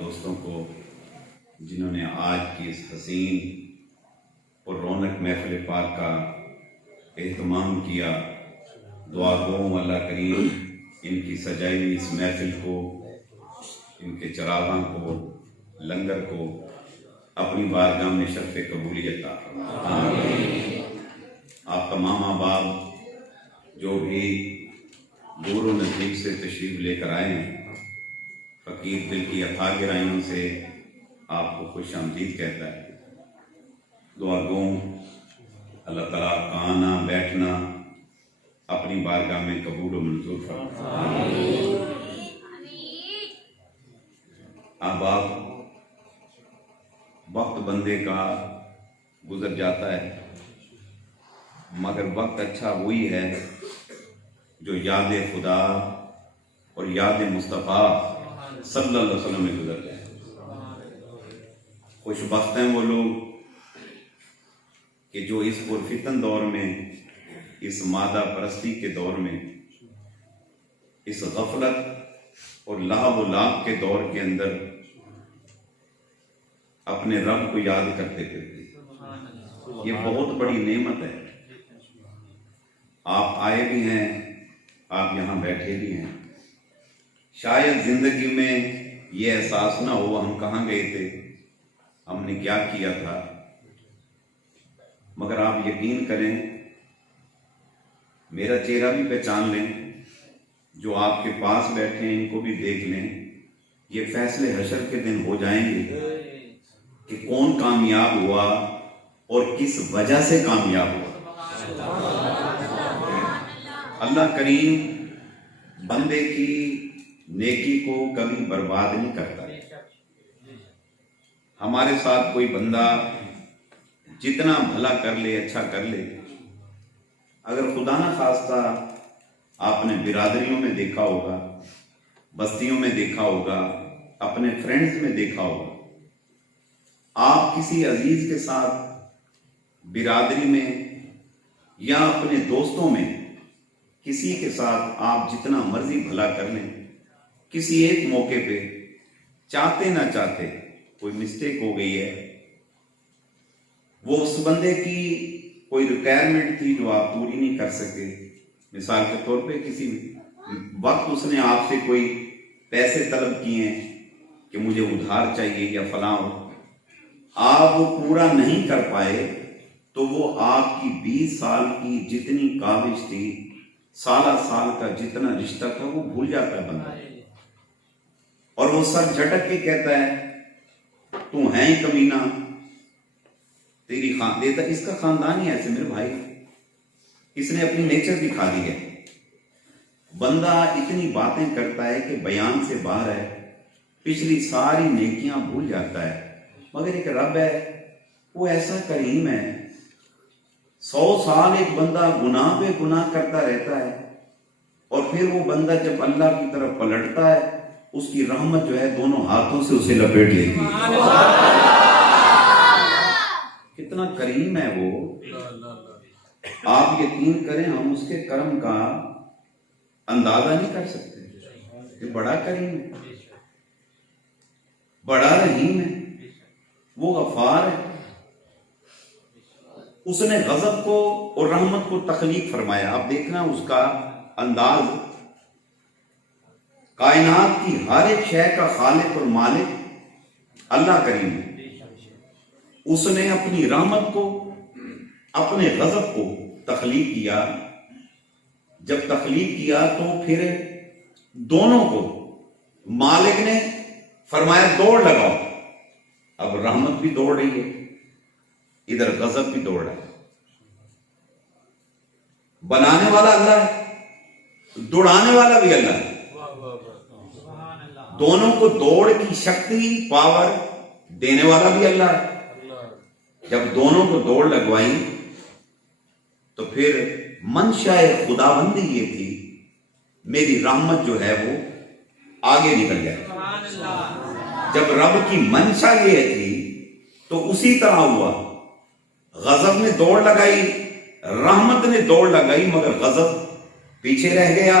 دوستوں کو جنہوں نے آج کی اس حسین اور رونق محفل پاک کا اہتمام کیا۔ دعا گو اللہ کریم ان کی سجائی ہوئی اس محفل کو، ان کے چراغاں کو، لنگر کو اپنی بارگاہ میں شرف قبولیت عطا فرمائے۔ آپ تمام احباب جو بھی دور و نزدیک سے تشریف لے کر آئے ہیں، فقیر دل کی اتھا گہرائیوں سے آپ کو خوش آمدید کہتا ہے۔ دعا گو اللہ تعالیٰ کا آنا بیٹھنا اپنی بارگاہ میں قبول و منظور فرمائے۔ احباب، وقت بندے کا گزر جاتا ہے، مگر وقت اچھا وہی ہے جو یاد خدا اور یاد مصطفیٰ صلی اللہ علیہ وسلم میں گزر جائے۔ خوش بخت ہیں وہ لوگ کہ جو اس پرفتن دور میں، اس مادہ پرستی کے دور میں، اس غفلت اور لہو و لعب کے دور کے اندر اپنے رب کو یاد کرتے پھرتے۔ یہ بہت بڑی نعمت ہے۔ آپ آئے بھی ہیں، آپ یہاں بیٹھے بھی ہیں۔ شاید زندگی میں یہ احساس نہ ہو ہم کہاں گئے تھے، ہم نے کیا کیا تھا، مگر آپ یقین کریں، میرا چہرہ بھی پہچان لیں، جو آپ کے پاس بیٹھے ہیں ان کو بھی دیکھ لیں۔ یہ فیصلے حشر کے دن ہو جائیں گے کہ کون کامیاب ہوا اور کس وجہ سے کامیاب ہوا۔ اللہ کریم بندے کی نیکی کو کبھی برباد نہیں کرتا۔ ہمارے ساتھ کوئی بندہ جتنا بھلا کر لے، اچھا کر لے، اگر خدا نہ خواستہ آپ نے برادریوں میں دیکھا ہوگا، بستیوں میں دیکھا ہوگا، اپنے فرینڈز میں دیکھا ہوگا، آپ کسی عزیز کے ساتھ برادری میں یا اپنے دوستوں میں کسی کے ساتھ آپ جتنا مرضی بھلا کر لیں، کسی ایک موقع پہ چاہتے نہ چاہتے کوئی مسٹیک ہو گئی ہے، وہ اس بندے کی کوئی ریکوائرمنٹ تھی جو آپ پوری نہیں کر سکے۔ مثال کے طور پہ کسی وقت اس نے آپ سے کوئی پیسے طلب کیے ہیں کہ مجھے ادھار چاہیے یا فلاں، آپ وہ پورا نہیں کر پائے تو وہ آپ کی 20 سال کی جتنی کاوش تھی، سالہ سال کا جتنا رشتہ تھا، وہ بھول جاتا ہے بندہ، اور وہ سر جھٹک کے کہتا ہے تو ہے ہی کمینہ، تیری دیتا۔ اس کا خاندان ہی ایسے میرے بھائی، اس نے اپنی نیچر دکھا دی ہے۔ بندہ اتنی باتیں کرتا ہے کہ بیان سے باہر ہے، پچھلی ساری نیکیاں بھول جاتا ہے، مگر ایک رب ہے، وہ ایسا کریم ہے، 100 سال ایک بندہ گناہ پہ گناہ کرتا رہتا ہے، اور پھر وہ بندہ جب اللہ کی طرف پلٹتا ہے، اس کی رحمت جو ہے دونوں ہاتھوں سے اسے لپیٹ لیتی ہے۔ کتنا کریم ہے وہ، آپ یقین کریں ہم اس کے کرم کا اندازہ نہیں کر سکتے۔ یہ بڑا کریم ہے، بڑا رحیم ہے، وہ غفار ہے۔ اس نے غضب کو اور رحمت کو تخلیق فرمایا۔ آپ دیکھنا اس کا انداز، کائنات کی ہر ایک شے کا خالق اور مالک اللہ کریم ہے۔ اس نے اپنی رحمت کو، اپنے غضب کو تخلیق کیا۔ جب تخلیق کیا تو پھر دونوں کو مالک نے فرمایا دوڑ لگاؤ۔ اب رحمت بھی دوڑ رہی ہے، ادھر غضب بھی دوڑ رہا ہے۔ بنانے والا اللہ ہے، دوڑانے والا بھی اللہ ہے۔ دونوں کو دوڑ کی شکتی، پاور دینے والا بھی اللہ ہے۔ جب دونوں کو دوڑ لگوائی تو پھر منشاء خداوندی یہ تھی، میری رحمت جو ہے وہ آگے نکل جائے۔ جب رب کی منشا یہ تھی تو اسی طرح ہوا۔ غضب نے دوڑ لگائی، رحمت نے دوڑ لگائی، مگر غضب پیچھے رہ گیا،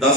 10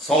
100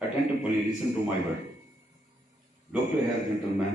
attentively listen to my word, look to here gentleman,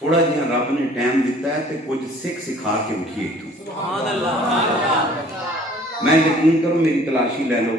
ਥੋੜਾ ਜਿਹਾ ਰੱਬ ਨੇ ਟਾਈਮ ਦਿੱਤਾ ਹੈ ਤੇ ਕੁਝ ਸਿਖਾ ਕੇ ਉਠੀਏ ਇੱਥੋਂ। ਸੁਭਾਨ ਅੱਲਾਹ। ਮੈਂ ਯਕੀਨ ਕਰੋ ਮੇਰੀ ਤਲਾਸ਼ੀ ਲੈ ਲਓ,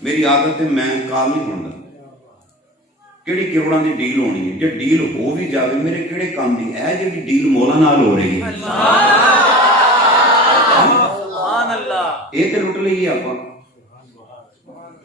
ਮੇਰੀ ਆਦਤ ਹੈ ਮੈਂ ਕਾਲ ਨਹੀਂ ਸੁਣਦਾ। ਕਿਹੜੀ ਕਰੋੜਾਂ ਦੀ ਡੀਲ ਹੋਣੀ ਹੈ, ਜੇ ਡੀਲ ਹੋ ਵੀ ਜਾਵੇ ਮੇਰੇ ਕਿਹੜੇ ਕੰਮ ਦੀ ਹੈ ਜਿਹੜੀ ਡੀਲ ਮੌਲਾ ਨਾਲ ਹੋ ਰਹੀ ਹੈ। ਇਹ ਤੇ ਲੁੱਟ ਲਈ ਆਪਾਂ।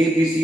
ABC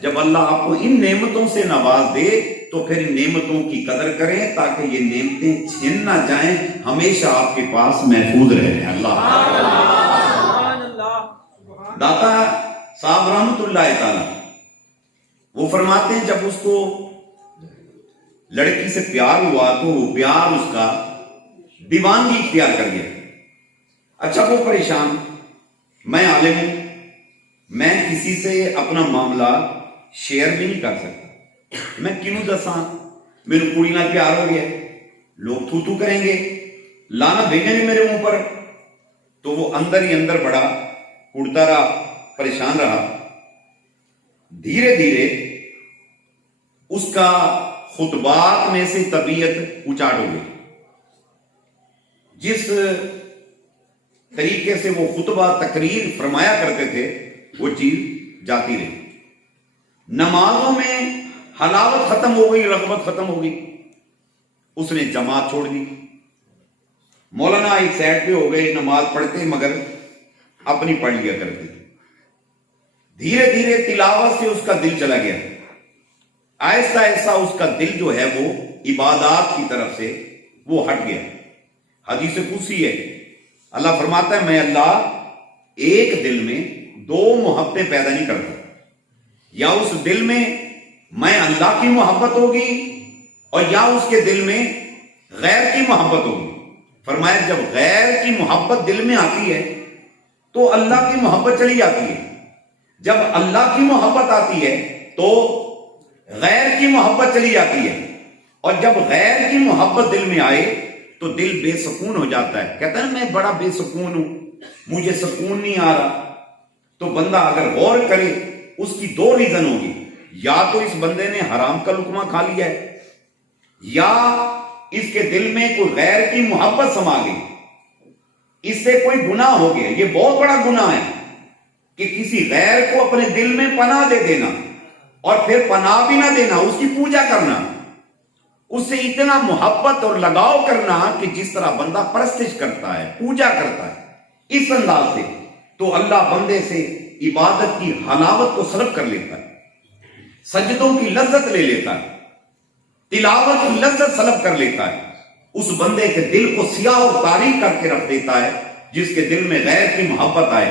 جب اللہ آپ کو ان نعمتوں سے نواز دے تو پھر ان نعمتوں کی قدر کریں تاکہ یہ نعمتیں چھن نہ جائیں، ہمیشہ آپ کے پاس محفوظ رہیں۔ اللہ داتا صاحب رحمت اللہ تعالی وہ فرماتے ہیں جب اس کو لڑکی سے پیار ہوا تو وہ پیار اس کا دیوانگی اختیار کر گیا۔ اچھا وہ پریشان، میں عالم ہوں، میں کسی سے اپنا معاملہ شیئر بھی نہیں کر سکتا، میں کیوں دساں میرے کڑی نہ پیار ہو گیا، لوگ تھو تھو کریں گے، لانا بھیجیں گے میرے منہ پر۔ تو وہ اندر ہی اندر بڑا اڑتا رہا، پریشان رہا۔ دھیرے دھیرے اس کا خطبات میں سے طبیعت اچاٹ ہو گئی، جس طریقے سے وہ خطبہ تقریر فرمایا کرتے تھے وہ چیز جاتی رہی۔ نمازوں میں حلاوت ختم ہو گئی، رغبت ختم ہو گئی، اس نے جماعت چھوڑ دی۔ مولانا ایک سائڈ پہ ہو گئے، نماز پڑھتے مگر اپنی پڑھ لیا کرتے تھے۔ دھیرے دھیرے تلاوت سے اس کا دل چلا گیا، آہستہ آہستہ اس کا دل جو ہے وہ عبادات کی طرف سے وہ ہٹ گیا۔ حدیث قدسی ہے، اللہ فرماتا ہے میں اللہ ایک دل میں دو محبتیں پیدا نہیں کرتا، یا اس دل میں اللہ کی محبت ہوگی اور یا اس کے دل میں غیر کی محبت ہوگی۔ فرمایا جب غیر کی محبت دل میں آتی ہے تو اللہ کی محبت چلی جاتی ہے، جب اللہ کی محبت آتی ہے تو غیر کی محبت چلی جاتی ہے، اور جب غیر کی محبت دل میں آئے تو دل بے سکون ہو جاتا ہے۔ کہتا ہے میں بڑا بے سکون ہوں، مجھے سکون نہیں آ رہا۔ تو بندہ اگر غور کرے اس کی دو ریزن ہوگی، یا تو اس بندے نے حرام کا لقمہ کھا لیا ہے، یا اس کے دل میں کوئی غیر کی محبت سما گئی، اس سے کوئی گناہ ہو گیا۔ یہ بہت بڑا گناہ ہے کہ کسی غیر کو اپنے دل میں پناہ دے دینا اور پھر پناہ بھی نہ دینا، اس کی پوجا کرنا، اس سے اتنا محبت اور لگاؤ کرنا کہ جس طرح بندہ پرستش کرتا ہے، پوجا کرتا ہے اس انداز سے، تو اللہ بندے سے عبادت کی حلاوت کو سلب کر لیتا ہے، سجدوں کی لذت لے لیتا ہے، تلاوت کی لذت سلب کر لیتا ہے، اس بندے کے دل کو سیاہ اور تاریک کر کے رکھ دیتا ہے جس کے دل میں غیر کی محبت آئے۔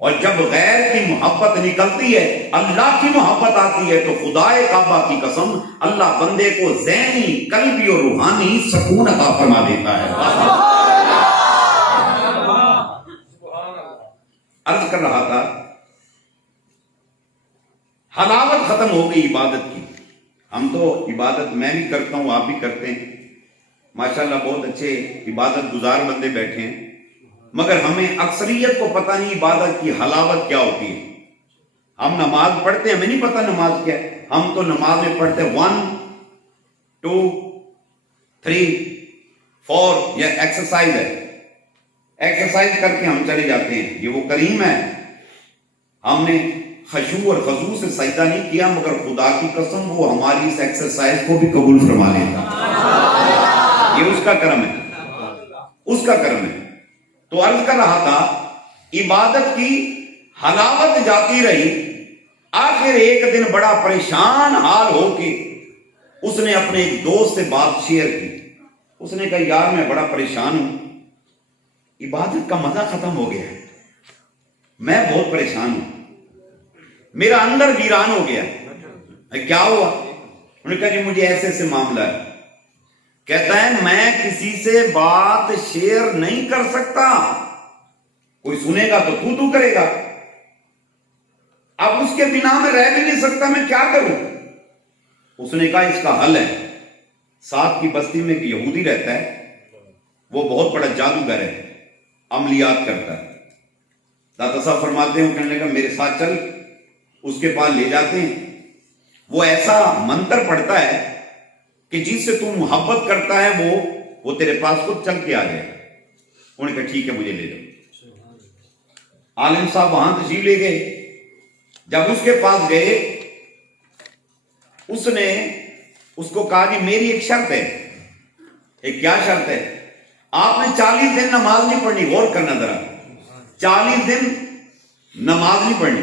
اور جب غیر کی محبت نکلتی ہے، اللہ کی محبت آتی ہے، تو خدائے کعبہ کی قسم اللہ بندے کو ذہنی، قلبی اور روحانی سکون عطا فرما دیتا ہے۔ عرض کر رہا تھا حلاوت ختم ہو گئی عبادت کی۔ ہم تو عبادت میں بھی کرتا ہوں، آپ بھی کرتے ہیں، ماشاءاللہ بہت اچھے عبادت گزار بندے بیٹھے ہیں، مگر ہمیں اکثریت کو پتہ نہیں عبادت کی حلاوت کیا ہوتی ہے۔ ہم نماز پڑھتے ہیں، ہمیں نہیں پتہ نماز کیا ہے، ہم تو نماز میں پڑھتے ہیں 1 2 3 4، یہ ایکسرسائز ہے، ایکسرسائز کر کے ہم چلے جاتے ہیں۔ یہ وہ کریم ہے، ہم نے خشوع اور خضوع سے سجدہ نہیں کیا، مگر خدا کی قسم وہ ہماری اس ایکسرسائز کو بھی قبول فرما لیتا۔ یہ اس کا کرم ہے، اس کا کرم ہے۔ تو عرض کر رہا تھا عبادت کی حلاوت جاتی رہی، آخر ایک دن بڑا پریشان حال ہو کے اس نے اپنے ایک دوست سے بات شیئر کی۔ اس نے کہا یار میں بڑا پریشان ہوں، عبادت کا مزہ ختم ہو گیا ہے، میں بہت پریشان ہوں، میرا اندر ویران ہو گیا۔ کیا ہوا؟ انہوں نے کہا جی مجھے ایسے ایسے معاملہ ہے۔ کہتا ہے میں کسی سے بات شیئر نہیں کر سکتا، کوئی سنے گا تو تو کرے گا، اب اس کے بنا میں رہ بھی نہیں سکتا، میں کیا کروں؟ اس نے کہا اس کا حل ہے، ساتھ کی بستی میں ایک یہودی رہتا ہے، وہ بہت بڑا جادوگر ہے، عملیات کرتا ہے۔ داتا صاحب فرماتے ہیں، کہنے لگا میرے ساتھ چل، اس کے پاس لے جاتے ہیں، وہ ایسا منتر پڑھتا ہے کہ جس سے تو محبت کرتا ہے وہ تیرے پاس خود چل کے آ جائے۔ انہوں نے کہا ٹھیک ہے مجھے لے جاؤ۔ عالم صاحب وہاں تشریف لے گئے، جب اس کے پاس گئے اس نے اس کو کہا کہ میری ایک شرط ہے۔ ایک کیا شرط ہے؟ آپ نے 40 دن نماز نہیں پڑھنی، غور کرنا ذرا، 40 دن نماز نہیں پڑھنی،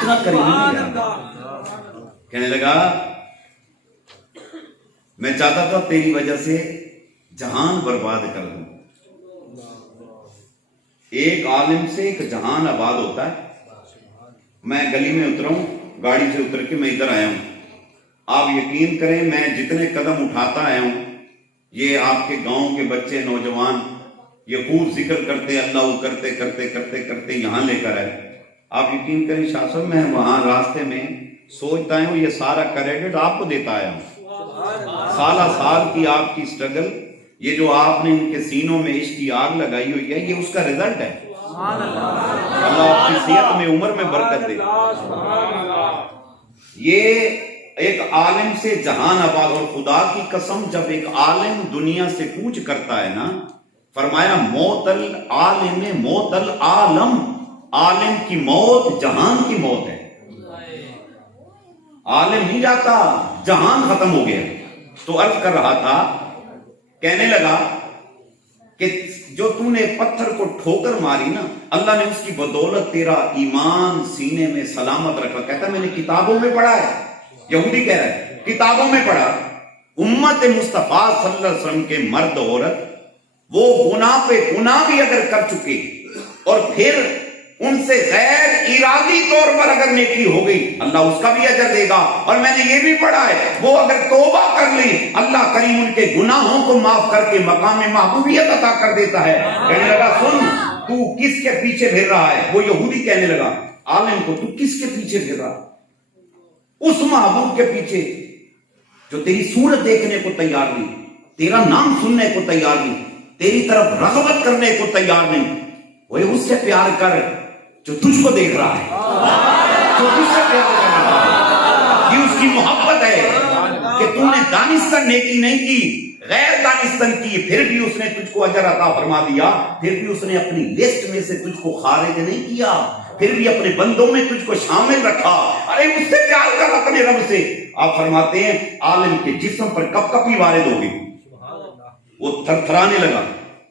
اتنا قریبی نہیں جاتا. کہنے لگا میں چاہتا تھا تیری وجہ سے جہان برباد کر دوں. ایک عالم سے ایک جہان آباد ہوتا ہے. میں گلی میں اترا ہوں, گاڑی سے اتر کے میں ادھر آیا ہوں. آپ یقین کریں میں جتنے قدم اٹھاتا آیا ہوں, یہ آپ کے گاؤں کے بچے نوجوان یہ خوب ذکر کرتے اللہ کرتے کرتے کرتے کرتے یہاں لے کر آئے. آپ یقین کریں شاہ صاحب میں وہاں راستے میں سوچتا ہوں یہ سارا کریڈٹ آپ کو دیتا آیا ہوں. سالہ سال کی آپ کی سٹرگل, یہ جو آپ نے ان کے سینوں میں عشق کی آگ لگائی ہوئی ہے, یہ اس کا رزلٹ ہے. اللہ آپ کی صحت میں عمر میں برکت دے. یہ ایک عالم سے جہان آباد. اور خدا کی قسم جب ایک عالم دنیا سے کوچ کرتا ہے نا, فرمایا موت العالم موت العالم, عالم کی موت جہان کی موت ہے. عالم نہیں جاتا, جہان ختم ہو گیا. تو عرض کر رہا تھا, کہنے لگا کہ جو تو نے پتھر کو ٹھوکر ماری نا, اللہ نے اس کی بدولت تیرا ایمان سینے میں سلامت رکھا. کہتا میں نے کتابوں میں پڑھا ہے, یہودی کہہ رہا ہے کتابوں میں پڑھا, امت مصطفیٰ صلی اللہ علیہ وسلم کے مرد عورت وہ گناہ پہ گناہ بھی اگر کر چکے اور پھر ان سے غیر ارادی طور پر اگر نیکی ہو گئی, اللہ اس کا بھی اجر دے گا. اور میں نے یہ بھی پڑھا ہے وہ اگر توبہ کر لیں, اللہ کریم ان کے گناہوں کو معاف کر کے مقام محبوبیت عطا کر دیتا ہے. کہنے لگا سن تو کس کے پیچھے پھر رہا ہے. وہ یہودی کہنے لگا عالم کو, تو کس کے پیچھے پھر رہا؟ اس محبوب کے پیچھے جو تیری صورت دیکھنے کو تیار نہیں, تیرا نام سننے کو تیار نہیں, تیری طرف رغبت کرنے کو تیار نہیں. وہ اس سے پیار کر جو تجھ کو دیکھ رہا ہے, جو تجھ سے پیار کر رہا ہے. یہ اس کی محبت ہے کہ تو نے دانستہ نیکی نہیں کی, غیر دانستن کی, پھر بھی اس نے تجھ کو اجر عطا فرما دیا. پھر بھی اس نے اپنی لسٹ میں سے تجھ کو خارج نہیں کیا, پھر بھی اپنے بندوں میں تجھ کو شامل رکھا. ارے اس سے پیار کر اپنے رب سے. آپ فرماتے ہیں عالم کے جسم پر کپ کپی وارد ہو گئی, وہ تھر تھرانے لگا.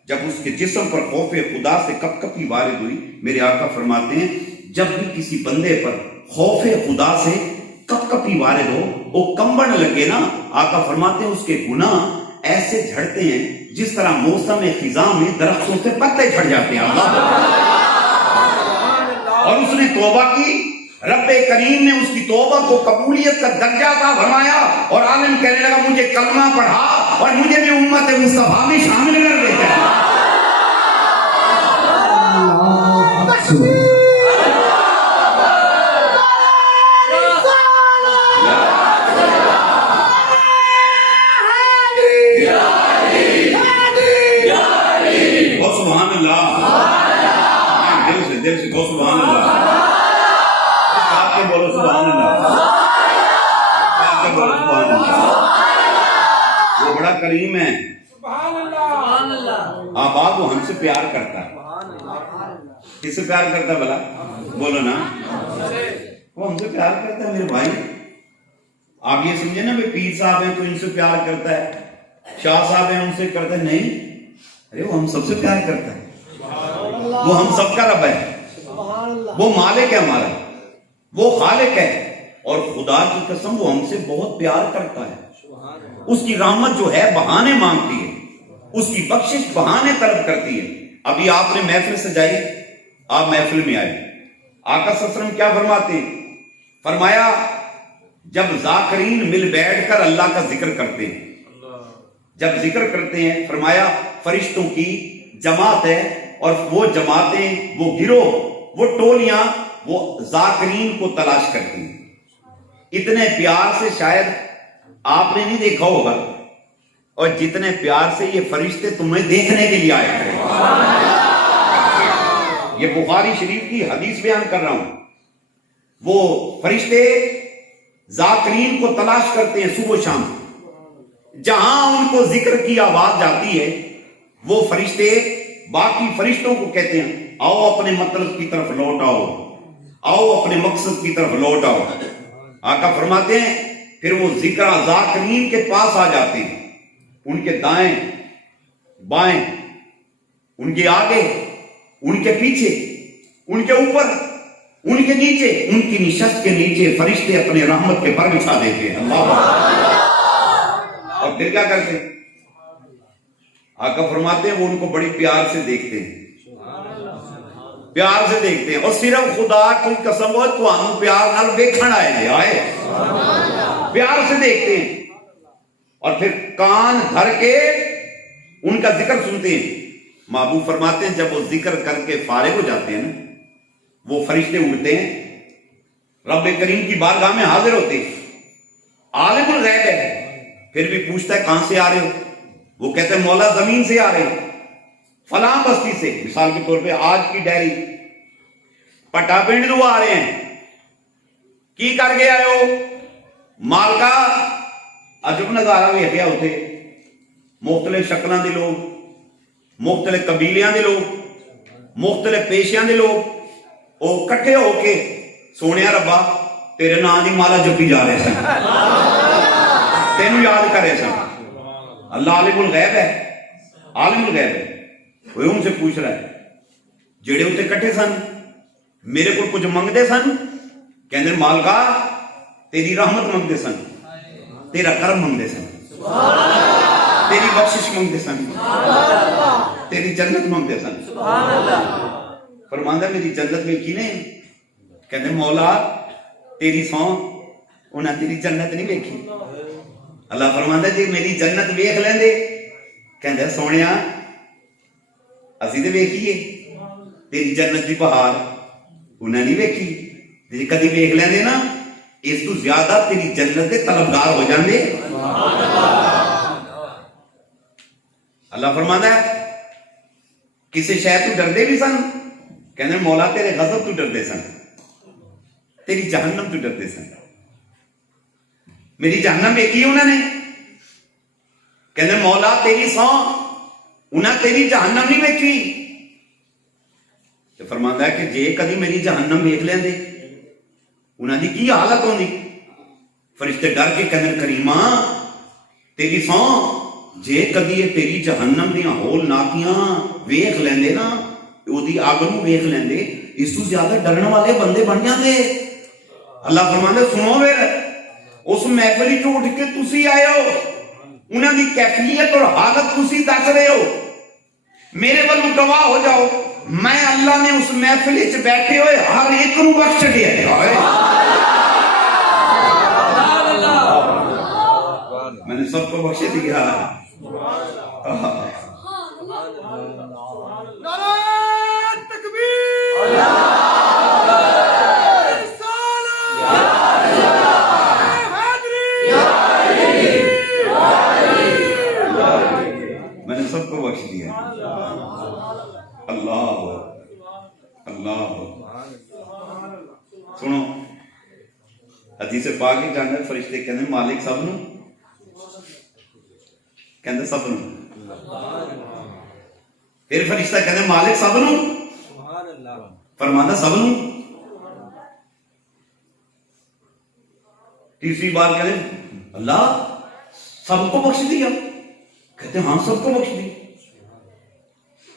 جب اس کے جسم پر خوف خدا سے کپ کپی وارد ہوئی, میرے آقا فرماتے ہیں جب بھی کسی بندے پر خوف خدا سے کپ کپی وارد ہو, وہ کمبن لگے نا, آقا فرماتے ہیں اس کے گناہ ایسے جھڑتے ہیں جس طرح موسم خزاں میں درختوں سے پتے جھڑ جاتے ہیں. اور اس نے توبہ کی, رب کریم نے اس کی توبہ کو قبولیت کا درجہ عطا فرمایا. اور عالم کہنے لگا مجھے کلمہ پڑھا اور مجھے بھی امت مصطفیٰ میں شامل کر دیتا ہے. سبحان اللہ, دل سے گو سبحان اللہ. آپ کے بولو سبحان اللہ, آپ کے بولو سبحان اللہ. وہ بڑا کریم ہے, آباد وہ ہم سے پیار کرتا ہے. کس سے پیار کرتا ہے بھلا بولو نا, وہ ہم سے پیار کرتا ہے. میرے بھائی آپ یہ سمجھے نا پیر صاحب ہیں تو ان سے پیار کرتا ہے, شاہ صاحب ہیں ان سے کرتا ہے, نہیں. ارے وہ ہم سب سے پیار کرتا ہے, وہ ہم سب کا رب ہے, وہ مالک ہے ہمارا, وہ خالق ہے. اور خدا کی قسم وہ ہم سے بہت پیار کرتا ہے. اس کی رحمت جو ہے بہانے مانگتی ہے, اس کی بخشش بہانے طلب کرتی ہے. ابھی آپ نے محفل سجائی, آپ محفل میں آئے, آقا صلی اللہ علیہ وسلم کیا فرماتے ہیں؟ فرمایا جب ذاکرین مل بیٹھ کر اللہ کا ذکر کرتے ہیں, جب ذکر کرتے ہیں, فرمایا فرشتوں کی جماعت ہے, اور وہ جماعتیں, وہ گروہ, وہ ٹولیاں, وہ ذاکرین کو تلاش کرتی ہیں. اتنے پیار سے شاید آپ نے نہیں دیکھا ہوگا, اور جتنے پیار سے یہ فرشتے تمہیں دیکھنے کے لیے آئے ہیں. یہ بخاری شریف کی حدیث بیان کر رہا ہوں. وہ فرشتے ذاکرین کو تلاش کرتے ہیں صبح و شام. جہاں ان کو ذکر کی آواز جاتی ہے, وہ فرشتے باقی فرشتوں کو کہتے ہیں آؤ اپنے مطلب کی طرف لوٹ آؤ, آؤ اپنے مقصد کی طرف لوٹ آؤ. آقا فرماتے ہیں پھر وہ ذکر ذاکرین کے پاس آ جاتے ہیں, ان کے دائیں بائیں, ان کے آگے, ان کے پیچھے, ان کے اوپر, ان کے نیچے، ان کی نشست کے نیچے فرشتے اپنے رحمت کے پر بچھا دیتے ہیں. اللہ اور پھر کیا کرتے ہیں؟ آقا فرماتے ہیں وہ ان کو بڑی پیار سے دیکھتے ہیں، پیار سے دیکھتے ہیں. اور صرف خدا کی قسم ہو تو ہم پیار نال دیکھن آئے پیار سے دیکھتے ہیں. اور پھر کان دھر کے ان کا ذکر سنتے ہیں. محبوب فرماتے ہیں جب وہ ذکر کر کے فارغ ہو جاتے ہیں نا، وہ فرشتے اڑتے ہیں، رب کریم کی بارگاہ میں حاضر ہوتے ہیں. عالم الغیب ہے، پھر بھی پوچھتا ہے کہاں سے آ رہے ہو؟ وہ کہتے ہیں مولا زمین سے آ رہے ہیں، فلاں بستی سے. مثال کے طور پہ آج کی ڈائری پٹا پنڈ دو آ رہے ہیں. کی کر کے آئے ہو؟ مالکا عجب نظارہ ویکھیا ہوتے، مختلف شکلاں دے لوگ، مختلف قبیلیاں دے لوگ، مختلف پیشیاں دے لوگ، وہ کٹھے ہو کے سونیا ربا تیرے نام دی مالا جپی جا رہے سن، تینوں یاد کر رہے سن. اللہ عالم الغیب ہے، عالم الغیب ہے. وہ ان سے پوچھ رہا ہے جڑے اتنے کٹھے سن میرے کو کچھ منگتے سن؟ کہندے مالکا تیری رحمت منگتے سن، تیرا کرم منگتے سن، تیری بخشش منگتے سن، تیری جنت منگتے سن. فرماندہ میری جنت میں کی نہیں؟ کہندے مولا تیری سو انہاں تیری جنت نہیں ویکھی. اللہ فرماندہ جی میری جنت ویکھ لیندے، کہندے سونیا اسی تے ویکھیے، تیری جنت دی پہاڑ انہاں نہیں ویکھی. جی کدی ویکھ لیندے نا اس تو زیادہ تیری جنت دے طلبگار ہو جاندے. اللہ فرماتا ہے کسی شے تو ڈردے بھی سن؟ کہنے مولا تیرے غضب تو ڈردے سن، تیری جہنم تو ڈردے سن. میری جہنم دیکھی انہوں نے؟ کہنے مولا تیری سو انہاں تیری جہنم نہیں دیکھی. تو فرماتا ہے کہ جے کدی میری جہنم دیکھ لیندے انہاں دی کی حالت ہوندی؟ فرشتے ڈر کے کہنے کریمہ تیری سو جے کدی یہ تیری جہنم دیاں ہول ناکیاں ویکھ لیندے نا، او دی آگ نوں ویکھ لیندے، اس تو زیادہ ڈرن والے بندے بن جاندے. اللہ فرماندے سنو پھر اس محفل چ اٹھ کے تسی آئے ہو، انہاں دی کیفیت اور حالت تسی دس رہے ہو، میرے والوں گواہ ہو جاؤ میں اللہ نے اس محفل وچ بیٹھے ہوئے ہر ایک نوں بخش دیا ہے. میں نے سب کو بخش دیا. میں نے سب کو بخش دیا. اللہ اللہ سنو حدیث پاک کی جانب فرشتے کہنے مالک سب نو، کہنے سب نو. پھر فرشتہ کہنے مالک سب نو، فرمانا سب نو. تیسری بار کہنے اللہ سب کو بخش دیا؟ کہتے ہاں سب کو بخش دیا.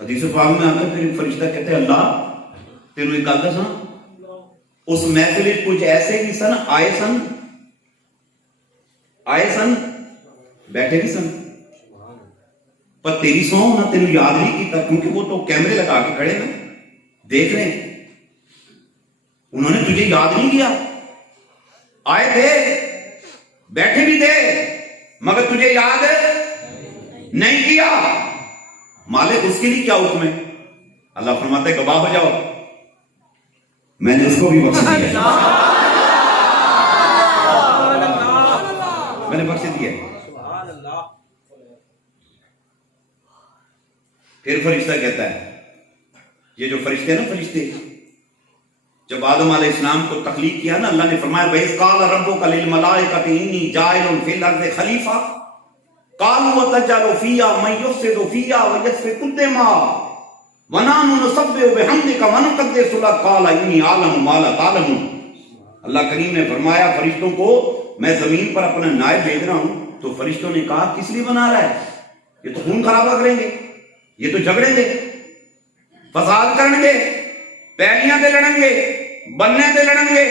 حدیث پاک میں آتا ہے پھر فرشتہ کہتے ہیں اللہ تینوں ایک گل دساں، اس محفل وچ کچھ ایسے بھی سن آئے سن بیٹھے بھی سن پر تیری سو نہ تینوں یاد نہیں کیتا، کیونکہ وہ تو کیمرے لگا کے کھڑے نا دیکھ رہے ہیں، انہوں نے تجھے یاد نہیں کیا. آئے تھے بیٹھے بھی تھے مگر تجھے یاد نہیں کیا. مالک اس کے لیے کیا حکم ہے؟ اللہ فرماتا ہے گواہ ہو جاؤ میں نے اس کو بھی بخش دیا، میں نے بخش دیا. پھر فرشتہ کہتا ہے، یہ جو فرشتے ہیں نا فرشتے جب آدم علیہ السلام کو تخلیق کیا نا اللہ نے فرمایا وَإِذْ قَالَ رَبُّكَ لِلْمَلَائِكَةِ إِنِّي جَاعِلٌ فِي الْأَرْضِ خَلِيفَةً قَالُوا وَتَجْعَلُ فِيهَا مَن يُفْسِدُ فِيهَا وَيَسْفِكُ الدِّمَاءَ وَنَحْنُ نُسَبِّحُ بِحَمْدِكَ وَنُقَدِّسُ لَكَ قَالَ إِنِّي أَعْلَمُ مَا لَا تَعْلَمُونَ. اللہ کریم نے فرمایا فرشتوں کو میں زمین پر اپنا نائب بھیج رہا ہوں. تو فرشتوں نے کہا کس لیے بنا رہا ہے؟ یہ تو خون خرابہ کریں گے، یہ تو جھگڑیں گے، فساد کریں گے، پیلیاں دے لڑیں گے، ਬੰਨੇ ਤੇ ਲੜਨਗੇ,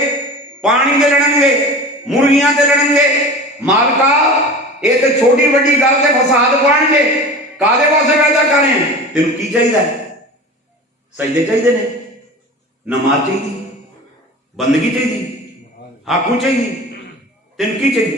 ਪਾਣੀ ਤੇ ਲੜਨਗੇ, ਮੁਰਗੀਆਂ ਤੇ ਲੜਨਗੇ। ਮਾਲਕਾ ਇਹ ਤੇ ਛੋਟੀ ਵੱਡੀ ਗੱਲ ਤੇ ਫਸਾਦ ਪਾਣਗੇ। ਕਾਦੇ ਵਾਸਤੇ ਪੈਦਾ ਕਰੇ? ਤੈਨੂੰ ਕੀ ਚਾਹੀਦਾ? ਸਜਦੇ ਚਾਹੀਦੇ ਨੇ, ਨਮਾਜ਼ ਚਾਹੀਦੀ, ਬੰਦਗੀ ਚਾਹੀਦੀ, ਆਖੂ ਚਾਹੀਦੀ, ਤੈਨੂੰ ਕੀ ਚਾਹੀਦੀ?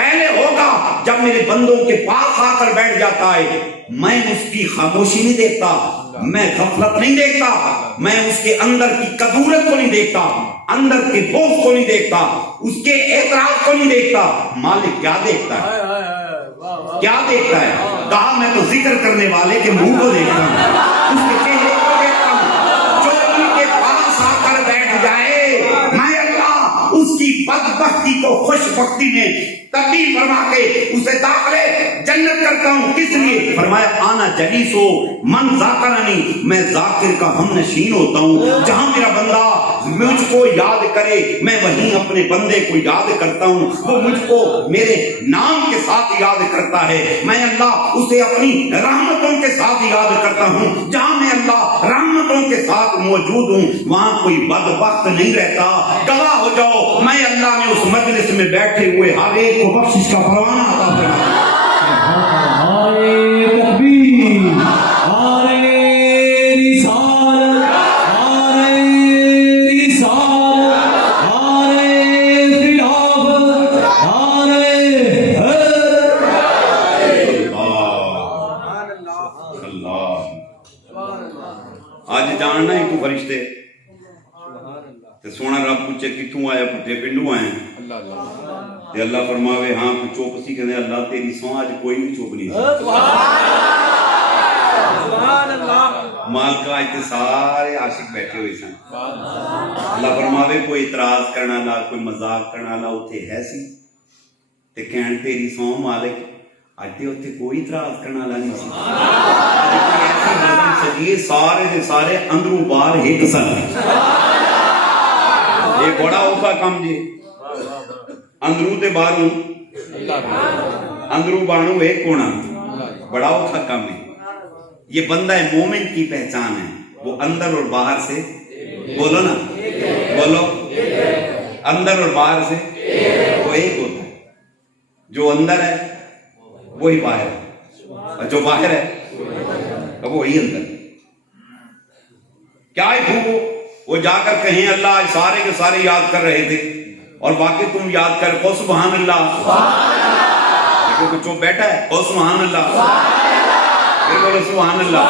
پہلے ہوگا جب میرے بندوں کے پاس آ کر بیٹھ جاتا ہے، میں اس کی خاموشی نہیں دیکھتا، میں غفلت نہیں دیکھتا، میں اس کے اندر کی کدورت کو نہیں دیکھتا، اندر کے بوجھ کو نہیں دیکھتا، اس کے اعتراض کو نہیں دیکھتا۔ مالک کیا دیکھتا ہے؟ کیا دیکھتا ہے؟ کہا میں تو ذکر کرنے والے کے منہ کو دیکھتا ہوں، اس کے چہرے کو دیکھتا ہوں۔ جو ان کے پاس آ کر بیٹھ جائے، میں اللہ اس کی بدبختی کو خوش بختی میں تبدیل فرما کے اسے داخلے جنت کرتا ہوں۔ کس لیے؟ فرمایا آنا جلیس ہو من ذاکرنی، میں ذاکر کا ہم نشین ہوتا ہوں۔ جہاں میرا بندہ مجھ کو یاد کرے، میں وہیں اپنے بندے کو یاد کرتا ہوں۔ وہ مجھ کو میرے نام کے ساتھ یاد کرتا ہے، میں اللہ اسے اپنی رحمتوں کے ساتھ یاد کرتا ہوں۔ جہاں میں اللہ رحمتوں کے ساتھ موجود ہوں، وہاں کوئی بدبخت نہیں رہتا۔ گواہ ہو جاؤ، میں اللہ نے اس مجلس میں بیٹھے ہوئے ہر ایک کو بخشش کا پروانہ عطا فرمایا۔ نعرہ تکبیر، نعرہ رسالت، نعرہ رسالت، نعرہ خلافت، نعرہ آج جاننا ہی کو فرشتے تے سونا رب پوچھے کتوں آیا، پٹھے پنڈو آئے ہیں تے اللہ فرماوے ہاں کوئی چوپ سی، کہنے اللہ تیری سو آج کوئی بھی چوپ نہیں سی۔ مالکہ آج تے سارے عاشق بیٹھے ہوئے سن، اللہ فرماوے کوئی اعتراض کرنا لا، کوئی مذاق کرنا لا اتھے ہے سی تے کہن تیری سو مالک آج تے اتھے کوئی اعتراض کرنا لا نہیں سی۔ آج کوئی ایسی نظم سجیے سارے دے سارے اندروں باہر ایک سن، یہ بڑا اوکھا کام جی، اندروں تے باہروں، اندروں باہروں ایک ہونا بڑا اوکھا کام ہے۔ یہ بندہ مومن کی پہچان ہے، وہ اندر اور باہر سے، بولو نا، بولو، اندر اور باہر سے وہ ایک ہوتا ہے۔ جو اندر ہے وہی باہر ہے، اور جو باہر ہے وہی اندر۔ کیا ہے خوب وہ جا کر کہیں اللہ آج سارے کے سارے یاد کر رہے تھے اور باقی تم یاد کر کو سبحان اللہ، دیکھو کچھ بیٹھا ہے کو سبحان اللہ، پھر بولو سبحان اللہ۔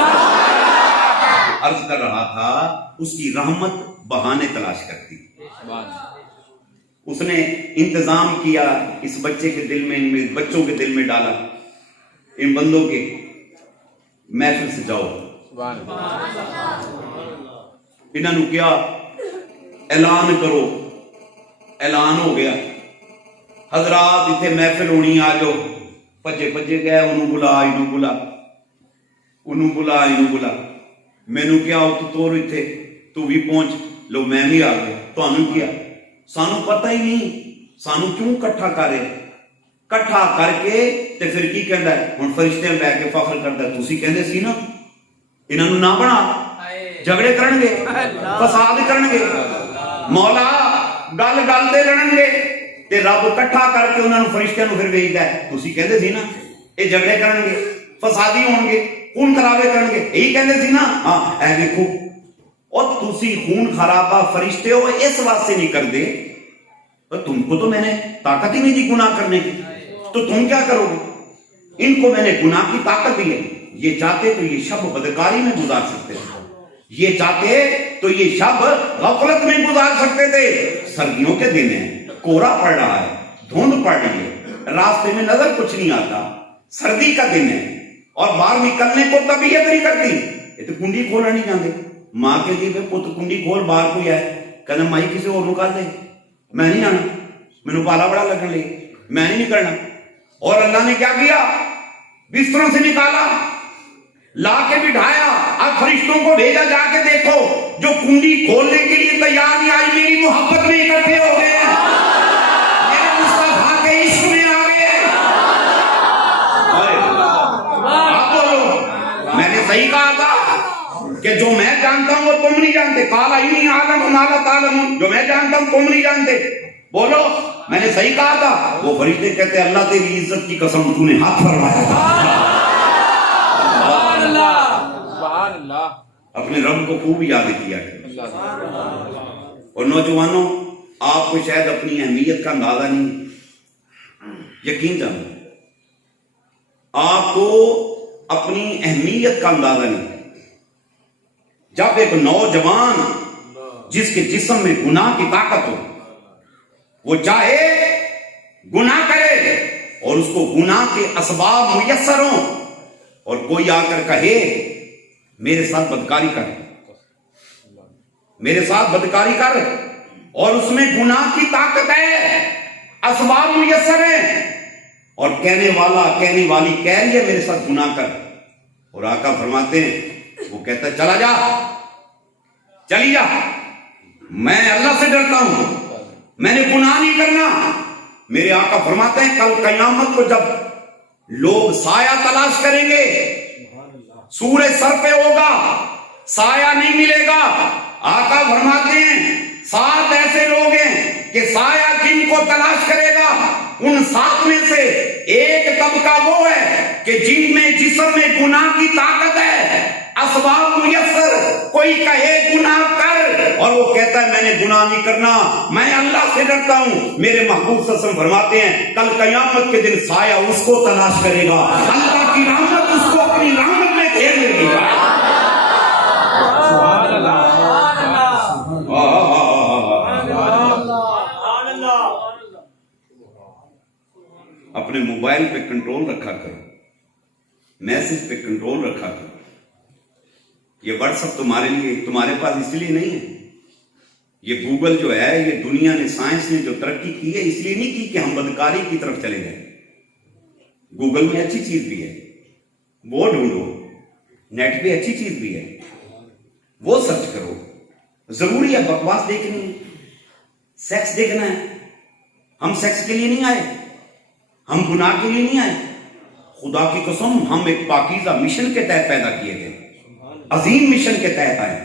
عرض کر رہا تھا اس کی رحمت بہانے تلاش کرتی، اس نے انتظام کیا اس بچے کے دل میں، ان بچوں کے دل میں ڈالا، ان بندوں کے محفل سے جاؤ، انہوں نے کیا اعلان کرو، اعلان ہو گیا حضرات اتنے محفل ہونی آ جاؤ، پجے پجے گئے، انہوں بلا انہوں بلا، انہوں بلا انہوں بلا، میں نے کیا تو تور اتنے تو بھی پہنچ لو، میں بھی آ گیا، تو انہوں کیا سانو پتہ ہی نہیں، سانو کیوں کٹھا کرے، کٹھا کر کے تے پھر کی کہندا ہے، ہن فرشتے بہ کے فخر کردا ہے تسی کہندے سی نا انہاں نوں نہ بنا، جھگڑے کرن گے، فساد کرن گے، مولا گل گل تے لڑن گے تے رب کٹھا کر کے انہاں نوں فرشتیاں نوں پھر بھیجدا ہے، تسی کہندے سی نا اے جھگڑے کرن گے، فسادی ہون گے، خون خرابے کرن گے، یہی کہندے سی نا، ہاں اے دیکھو اور تسی خون خرابہ فرشتے ہو اس واسطے نہیں کردے، تم کو تو میں نے طاقت ہی نہیں دی گناہ کرنے کی، تو تم کیا کرو گے؟ ان کو میں نے گناہ کی طاقت دی ہے، یہ چاہتے تو یہ شب بدکاری میں گزار سکتے تھے، یہ چاہتے تو یہ شب غفلت میں گزار سکتے تھے۔ سردیوں کے دن ہیں، کورا پڑ رہا ہے، دھند پڑ رہی ہے، راستے میں نظر کچھ نہیں آتا، سردی کا دن ہے اور باہر نکلنے کو طبیعت نہیں کرتی، یہ تو کنڈی کھولا نہیں جاندے، ماں کے لیے پت کنڈی کھول باہر کوئی آئے کہنا مائی کسی اور نکال دے، میں نہیں آنا، مینوں پالا بڑا لگن لے، میں نہیں کرنا۔ اور اللہ نے کیا کیا؟ بستروں سے نکالا، لا کے بٹھایا، اب فرشتوں کو بھیجا جا کے دیکھو جو کنڈی کھولنے کے لیے تیار نہیں آئی میری محبت میں اکٹھے ہو گئے، میرے مصطفیٰ کے عشق میں آ گئے۔ آپ بولو میں نے صحیح کہا تھا کہ جو میں جانتا ہوں وہ تم نہیں جانتے، قال انی اعلم ما لا تعلمون، جو میں جانتا ہوں تم نہیں جانتے، بولو میں نے صحیح کہا تھا۔ وہ فرشتے کہتے ہیں اللہ تیری عزت کی قسم تو نے ہاتھ فرمایا تھا۔ اپنے رب کو خوب یاد کیا ہے۔ اور نوجوانوں آپ کو شاید اپنی اہمیت کا اندازہ نہیں، یقین جانو آپ کو اپنی اہمیت کا اندازہ نہیں. جب ایک نوجوان جس کے جسم میں گناہ کی طاقت ہو وہ چاہے گناہ کرے اور اس کو گناہ کے اسباب میسر ہوں اور کوئی آ کر کہے میرے ساتھ بدکاری کر، میرے ساتھ بدکاری کر، اور اس میں گناہ کی طاقت ہے، اسباب میسر ہیں، اور کہنے والا کہنے والی کہہ رہی ہے میرے ساتھ گناہ کر، اور آقا فرماتے ہیں وہ کہتا ہے چلا جا، چلی جا، میں اللہ سے ڈرتا ہوں، میں نے گناہ نہیں کرنا. میرے آقا فرماتے ہیں کل قیامت کو جب لوگ سایہ تلاش کریں گے، سورج سر پہ ہوگا، سایہ نہیں ملے گا. آقا فرماتے ہیں 7 ایسے لوگ ہیں کہ سایہ جن کو تلاش کرے گا، ان 7 میں سے ایک طبقہ وہ ہے کہ جن میں جسم میں گناہ کی طاقت ہے، اسباب میسر، کوئی کہے گناہ کر اور وہ کہتا ہے میں نے گناہ نہیں کرنا، میں اللہ سے ڈرتا ہوں. میرے محبوب صلی اللہ علیہ وسلم فرماتے ہیں کل قیامت کے دن سایہ اس کو تلاش کرے گا، اللہ کی رحمت اس کو اپنی رحمت میں گھیر لے گا. اپنے موبائل پہ کنٹرول رکھا کرو، میسج پہ کنٹرول رکھا کرو. یہ واٹس ایپ تمہارے لیے، تمہارے پاس اس لیے نہیں ہے. یہ گوگل جو ہے، یہ دنیا نے، سائنس نے جو ترقی کی ہے اس لیے نہیں کی کہ ہم بدکاری کی طرف چلے گئے. گوگل میں اچھی چیز بھی ہے، وہ ڈھونڈو. نیٹ پہ اچھی چیز بھی ہے، وہ سرچ کرو. ضروری ہے بکواس دیکھنی ہے، سیکس دیکھنا ہے. ہم سیکس کے لیے نہیں آئے، ہم گناہ کے لیے نہیں آئے. خدا کی قسم ہم ایک پاکیزہ مشن کے تحت پیدا کیے گئے، عظیم مشن کے تحت آئے.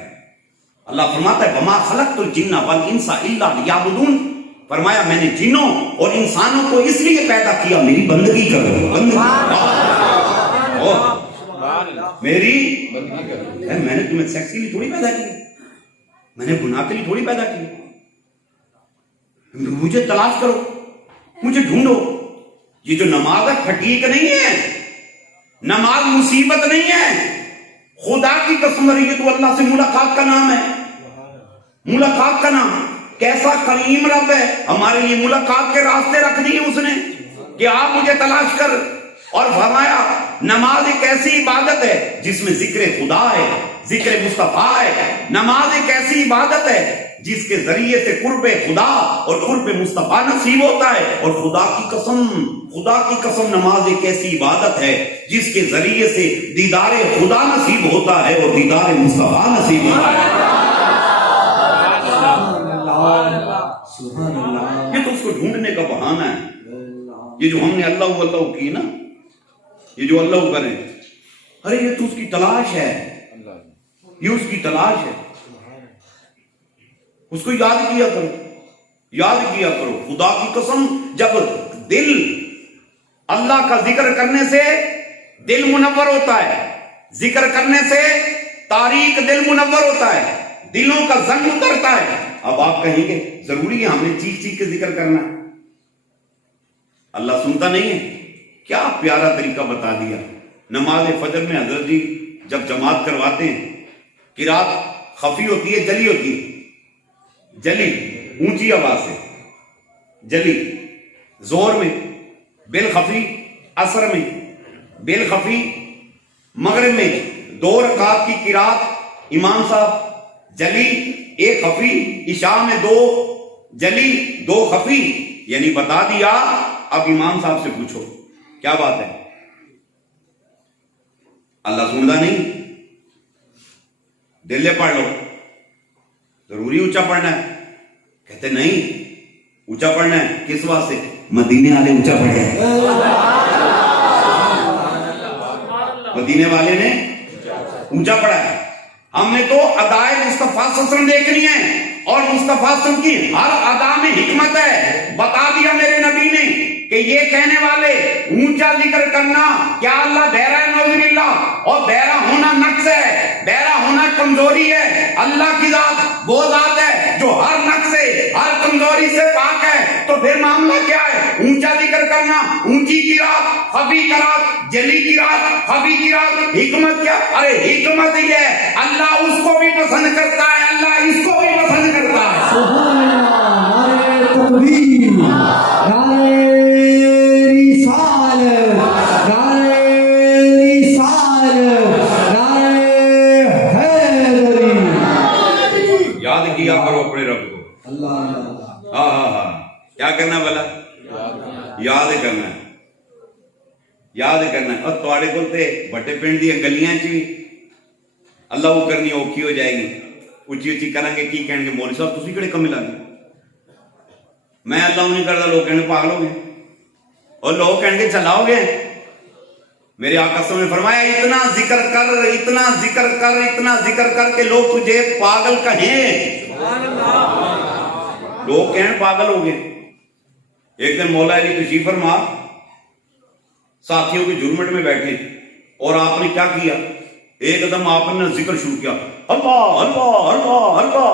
اللہ فرماتا ہے وما خلقت الجن والانس الا لیعبدون. فرمایا میں نے جنوں اور انسانوں کو اس لیے پیدا کیا میری بندگی کرو. میری میں نے تمہیں سیکس کے لیے تھوڑی پیدا کی، میں نے گناہ کے لیے تھوڑی پیدا کی. مجھے تلاش کرو، مجھے ڈھونڈو. یہ جو نماز ہے پھٹیک نہیں ہے، نماز مصیبت نہیں ہے. خدا کی قسم یہ تو اللہ سے ملاقات کا نام ہے، ملاقات کا نام. کیسا کریم رب ہے، ہمارے لیے ملاقات کے راستے رکھ دیے اس نے کہ آپ مجھے تلاش کر. اور فرمایا نماز ایک ایسی عبادت ہے جس میں ذکر خدا ہے، ذکر مصطفیٰ ہے. نماز ایک ایسی عبادت ہے جس کے ذریعے سے قرب خدا اور قرب مصطفیٰ نصیب ہوتا ہے. اور خدا کی قسم نماز ایک ایسی عبادت ہے جس کے ذریعے سے دیدار خدا نصیب ہوتا ہے اور دیدار مصطفیٰ نصیب ہوتا ہے. یہ تو اس کو ڈھونڈنے کا بہانہ ہے. یہ جو ہم نے اللہ کی نا، یہ جو اللہ کرے، ارے یہ تو اس کی تلاش ہے، یہ اس کی تلاش ہے. اس کو یاد کیا کرو، یاد کیا کرو. خدا کی قسم جب دل اللہ کا ذکر کرنے سے دل منور ہوتا ہے، ذکر کرنے سے تاریک دل منور ہوتا ہے، دلوں کا زنگ اترتا ہے. اب آپ کہیں گے ضروری ہے ہمیں چیخ چیخ کے ذکر کرنا؟ اللہ سنتا نہیں ہے؟ کیا پیارا طریقہ بتا دیا. نماز فجر میں حضرت جی جب جماعت کرواتے ہیں، قرات خفی ہوتی ہے جلی ہوتی ہے؟ جلی، اونچی آواز سے جلی. زور میں بالخفی، عصر میں بالخفی، مغرب میں 2 رکعات کی قرات امام صاحب جلی، 1 خفی. عشاء میں 2 جلی 2 خفی. یعنی بتا دیا. اب امام صاحب سے پوچھو کیا بات ہے، اللہ سنتا نہیں؟ دل پڑھ لو. ضروری اونچا پڑھنا ہے؟ کہتے نہیں، اونچا پڑھنا ہے کس واسطے؟ مدینے والے اونچا پڑھے، مدینے والے نے اونچا پڑھا ہے. ہم نے تو ادائے مصطفیٰ صلی اللہ علیہ وسلم دیکھنی ہے، اور مصطفیٰ صلی اللہ علیہ وسلم کی ہر ادا میں حکمت ہے. بتا دیا میرے نبی نے کہ یہ کہنے والے اونچا ذکر کرنا کیا اللہ بہرا ہے؟ نعوذ باللہ۔ اور بہرا ہونا نقص ہے، بہرا ہونا کمزوری ہے۔ اللہ کی ذات وہ ذات ہے جو ہر نقص سے، ہر کمزوری سے پاک ہے۔ تو پھر معاملہ کیا ہے؟ اونچا ذکر کرنا، اونچی قرات، خفی قرات، جلی قرات، خفی قرات۔ حکمت کیا؟ ارے حکمت یہ ہے اللہ اس کو بھی پسند کرتا ہے، اللہ اس کو بھی پسند کرتا ہے۔ سبحان اللہ، نعرہ تکبیر، نعرہ رسالت، نعرہ رسالت، نعرہ حیدری۔ یاد کیا کرو اپنے رب کو۔ اللہ اللہ، ہاں ہاں ہاں، کیا کرنا بلا؟ یاد کرنا ہے، یاد کرنا ہے۔ اور تواڈے کول تے بٹے پنڈ دی گلیاں چ بھی اللہ وہ کرنی اوکھی ہو جائے گی، اچھی اچھی کریں گے، کی کہیں گے مولوی صاحب تسی کہڑے کم لاندے؟ میں اللہ نہیں کرتا، لوگ کہیں گے پاگل ہو گئے، اور لوگ کہیں گے چلاؤ گے۔ میرے آقا صلی اللہ علیہ وسلم نے فرمایا اتنا ذکر کر، اتنا ذکر کر، اتنا ذکر کر کہ لوگ تجھے پاگل کہیں، لوگ کہیں پاگل ہو گئے۔ ایک دن مولا علی تشریف فرما ساتھیوں کے جرمٹ میں بیٹھے، اور آپ نے کیا کیا؟ ایک دم آپ نے ذکر شروع کیا، اللہ اللہ اللہ اللہ۔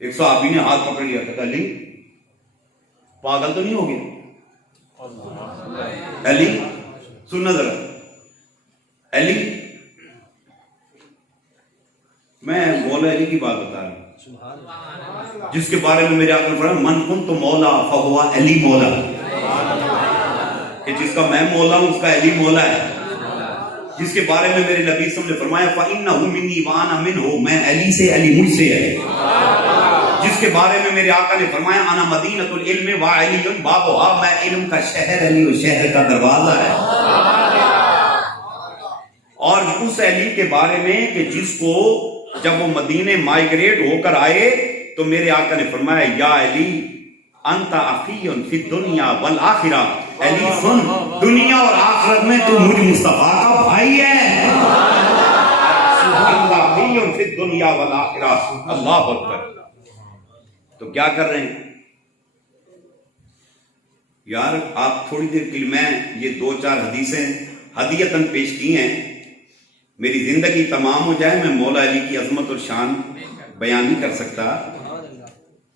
ایک صحابی نے ہاتھ پکڑ لیا، کہتا علی پاگل تو نہیں ہو گیا؟ علی سننا ذرا، علی میں مولا علی کی بات بتا رہا ہوں جس کے بارے میں میرے آقا نے فرمایا من کنت مولا فہو علی مولا، کہ جس کا میں مولا ہوں اس کا علی مولا ہے۔ جس کے بارے میں میرے نبی صلی اللہ علیہ وسلم نے فرمایا فَإِنَّهُ مِنِّي وَأَنَا مِنْهُ، میں علی سے، علی مجھ سے ہے۔ جس کے بارے میں میرے آقا نے فرمایا انا مدینۃ العلم وعلی بابها، میں علم کا شہر علی و شہر کا دروازہ ہے۔ اور اس علی کے بارے میں کہ جس کو جب وہ مدینے مائگریٹ ہو کر آئے تو میرے آقا نے فرمایا یا علی انت اخی فی الدنیا والآخرہ، علی سن دنیا اور آخرت میں تو مجھ مصطفیٰ کا بھائی ہے۔ انت اخی فی الدنیا والآخرہ، اللہ اکبر۔ تو کیا کر رہے ہیں یار آپ؟ تھوڑی دیر کے لیے میں یہ 2-4 حدیثیں ہدیتاً پیش کی ہیں، میری زندگی تمام ہو جائے میں مولا علی کی عظمت اور شان بیان نہیں کر سکتا۔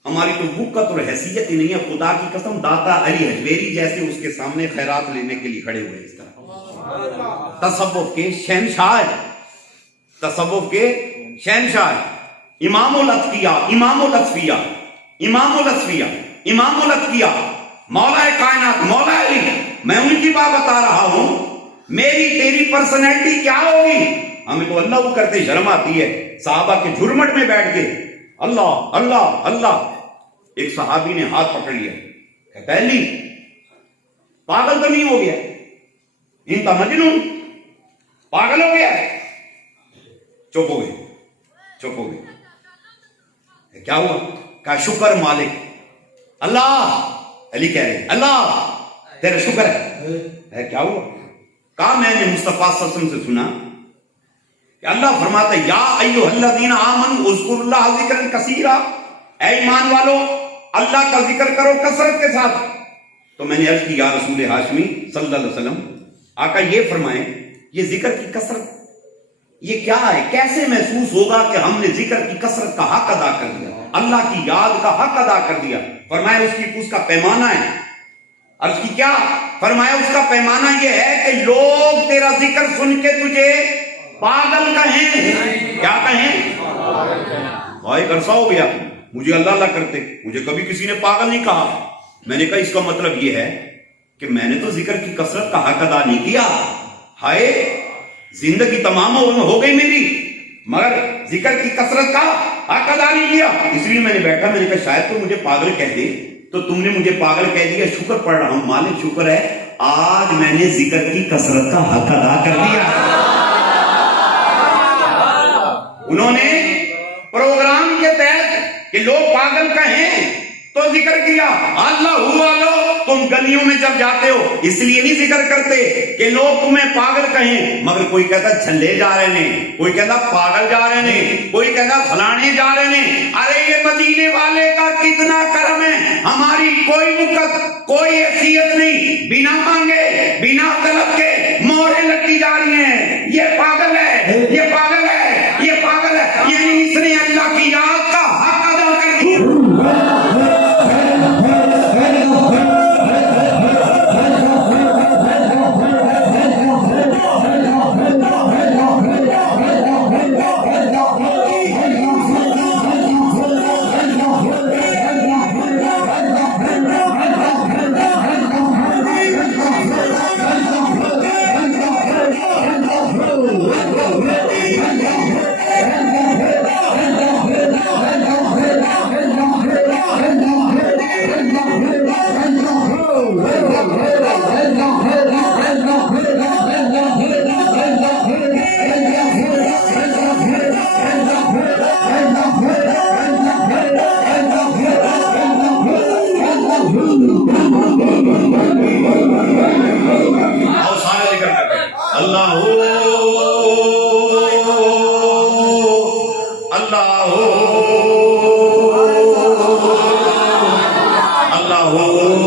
ہماری تو وقت اور حیثیت ہی نہیں ہے، خدا کی قسم داتا علی حجویری جیسے اس کے سامنے خیرات لینے کے لیے کھڑے ہوئے۔ اس طرح تصوف کے شہنشاہ، تصوف کے شہنشاہ، امام الاتقیاء، امام الاتقیاء، امام الاتقیاء، امام الاتقیاء، مولا کائنات مولا علی، میں ان کی بات بتا رہا ہوں۔ میری تیری پرسنالٹی کیا ہوگی؟ ہمیں تو اللہ وہ کرتے شرم آتی ہے، صحابہ کے جھرمٹ میں بیٹھ کے اللہ اللہ اللہ۔ ایک صحابی نے ہاتھ پکڑ لیا، کہتا ہے علی پاگل تو نہیں ہو گیا؟ انت مجنون، پاگل ہو گیا؟ چپ ہو گئے، چپ ہو گئے۔ کیا ہوا؟ کہا شکر مالک اللہ۔ علی کہہ رہے اللہ تیرا شکر ہے۔ کیا ہوا؟ کہا میں نے مصطفیٰ صلی اللہ علیہ وسلم سے سنا کہ اللہ فرماتا ہے یا ایھا الذین آمنوا اذکروا اللہ ذکرا کثیرا، اے ایمان والو اللہ کا ذکر کرو کثرت کے ساتھ۔ تو میں نے عرض کی یا رسول ہاشمی صلی اللہ علیہ وسلم، آقا یہ فرمائیں یہ ذکر کی کثرت یہ کیا ہے؟ کیسے محسوس ہوگا کہ ہم نے ذکر کی کثرت کا حق ادا کر دیا، اللہ کی یاد کا حق ادا کر دیا؟ فرمایا اس کا پیمانہ ہے۔ عرض کی کیا؟ فرمایا اس کا پیمانہ یہ ہے کہ لوگ تیرا ذکر سن کے تجھے پاگل کہیں۔ کیا کہیں؟ بھائی عرصہ ہو گیا مجھے اللہ اللہ کرتے، مجھے کبھی کسی نے پاگل نہیں کہا۔ میں نے کہا اس کا مطلب یہ ہے کہ میں نے تو ذکر کی کثرت کا حق ادا نہیں کیا، ہائے زندگی تمام ہو گئی میری مگر ذکر کی کثرت کا حق ادا نہیں کیا۔ اس لیے میں نے بیٹھا، میں نے کہا شاید تو مجھے پاگل کہہ دے، تو تم نے مجھے پاگل کہہ دیا، شکر پڑھ رہا ہوں مالک، شکر ہے آج میں نے ذکر کی کثرت کا حق ادا کر دیا۔ انہوں نے پروگرام کے تحت کہ لوگ پاگل کہیں تو تو ذکر کیا اللہ ہوا لو. تم گلیوں میں جب جاتے ہو اس لیے نہیں ذکر کرتے کہ لوگ تمہیں پاگل کہیں, مگر کوئی کہتا چھلے جا رہے ہیں, کوئی کہتا پاگل جا رہے ہیں, کوئی کہتا فلانے جا رہے ہیں. ارے یہ مدینے والے کا کتنا کرم ہے, ہماری کوئی مقت کوئی حیثیت نہیں, بنا مانگے بنا طلب کے مہریں لگتی جا رہی ہیں. یہ پاگل ہے, یہ پاگل ہے, یہ پاگل ہے. یعنی اس نے اللہ کی یاد کا حق ادا کر دیا. اللہ ہو اللہ ہو اللہ ہو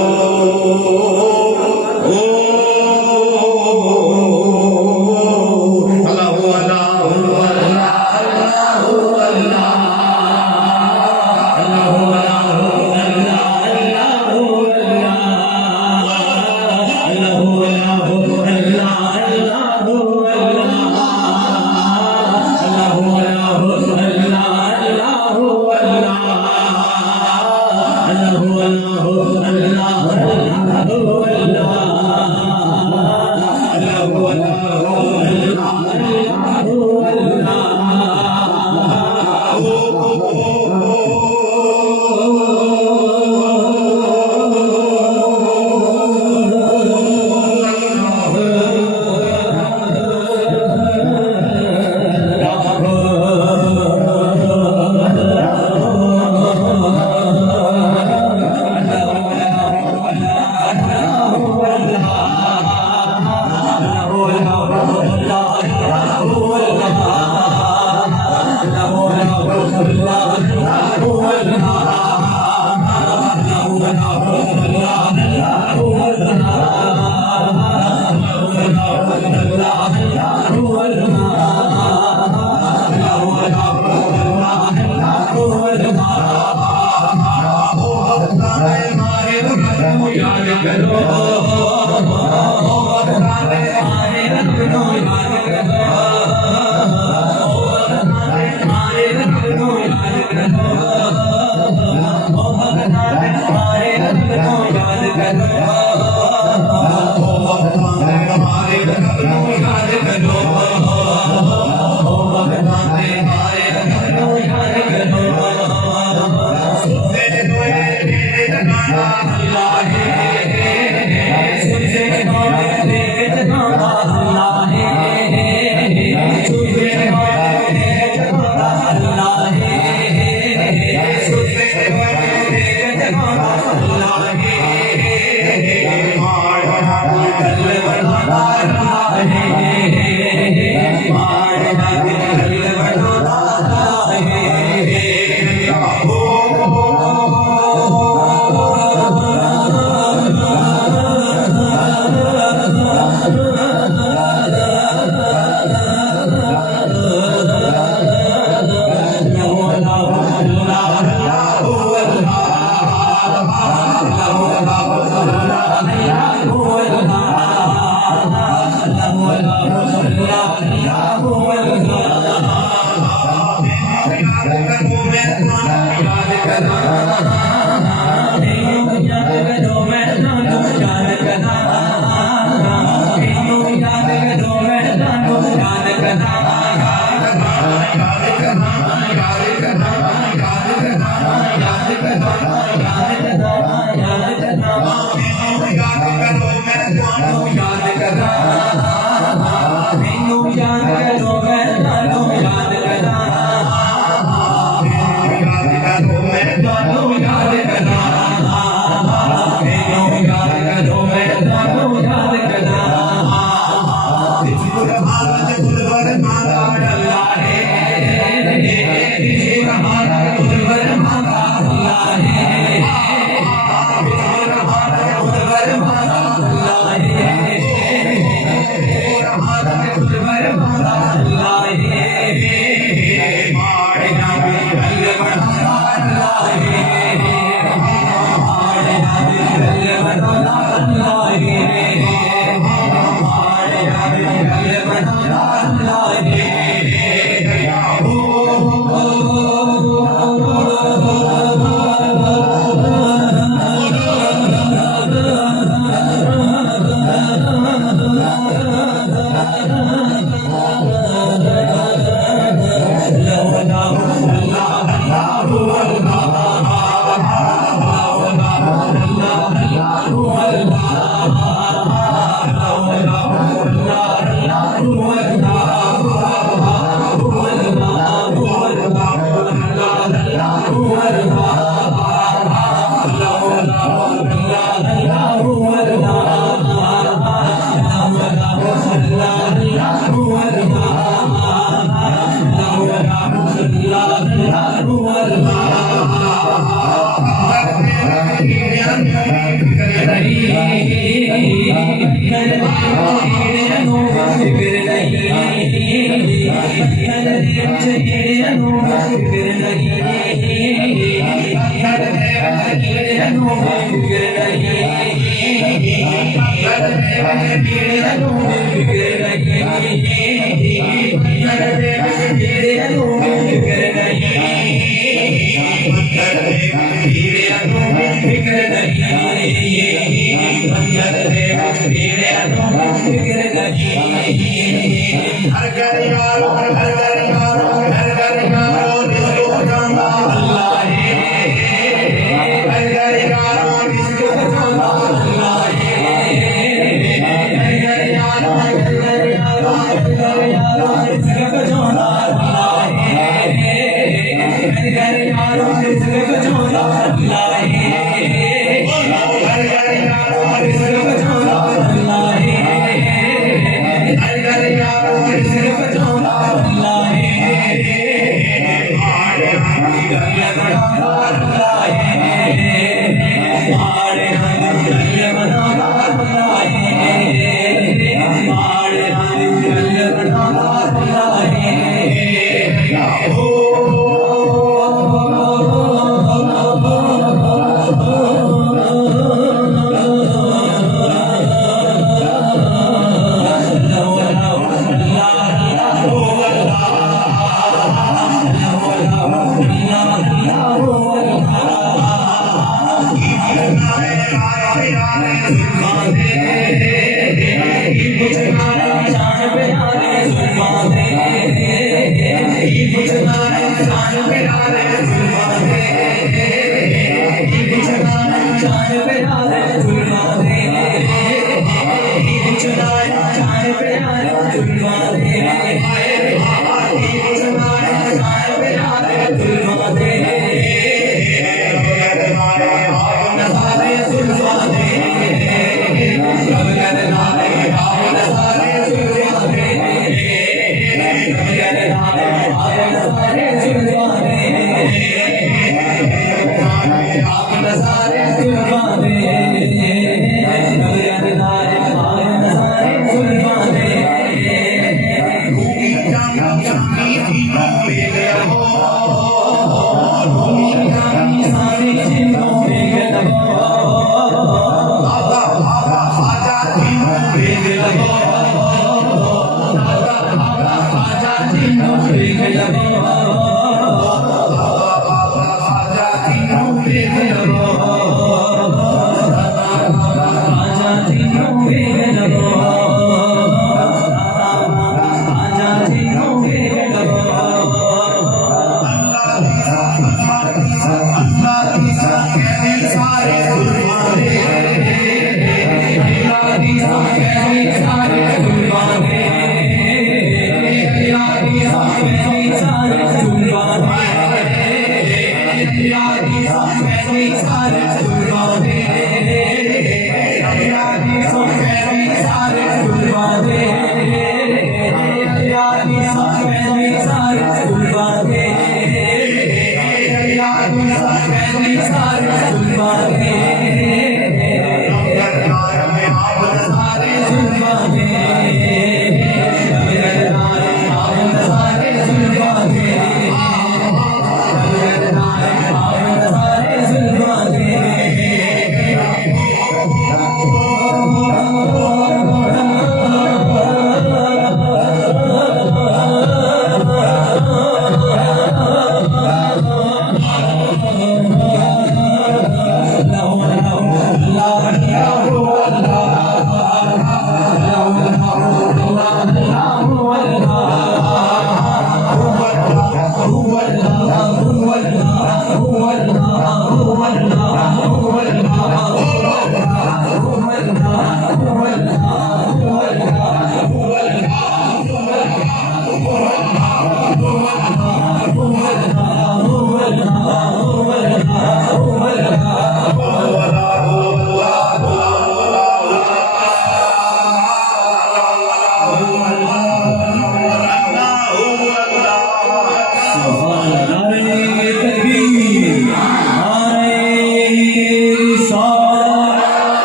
یاد کرنا Hare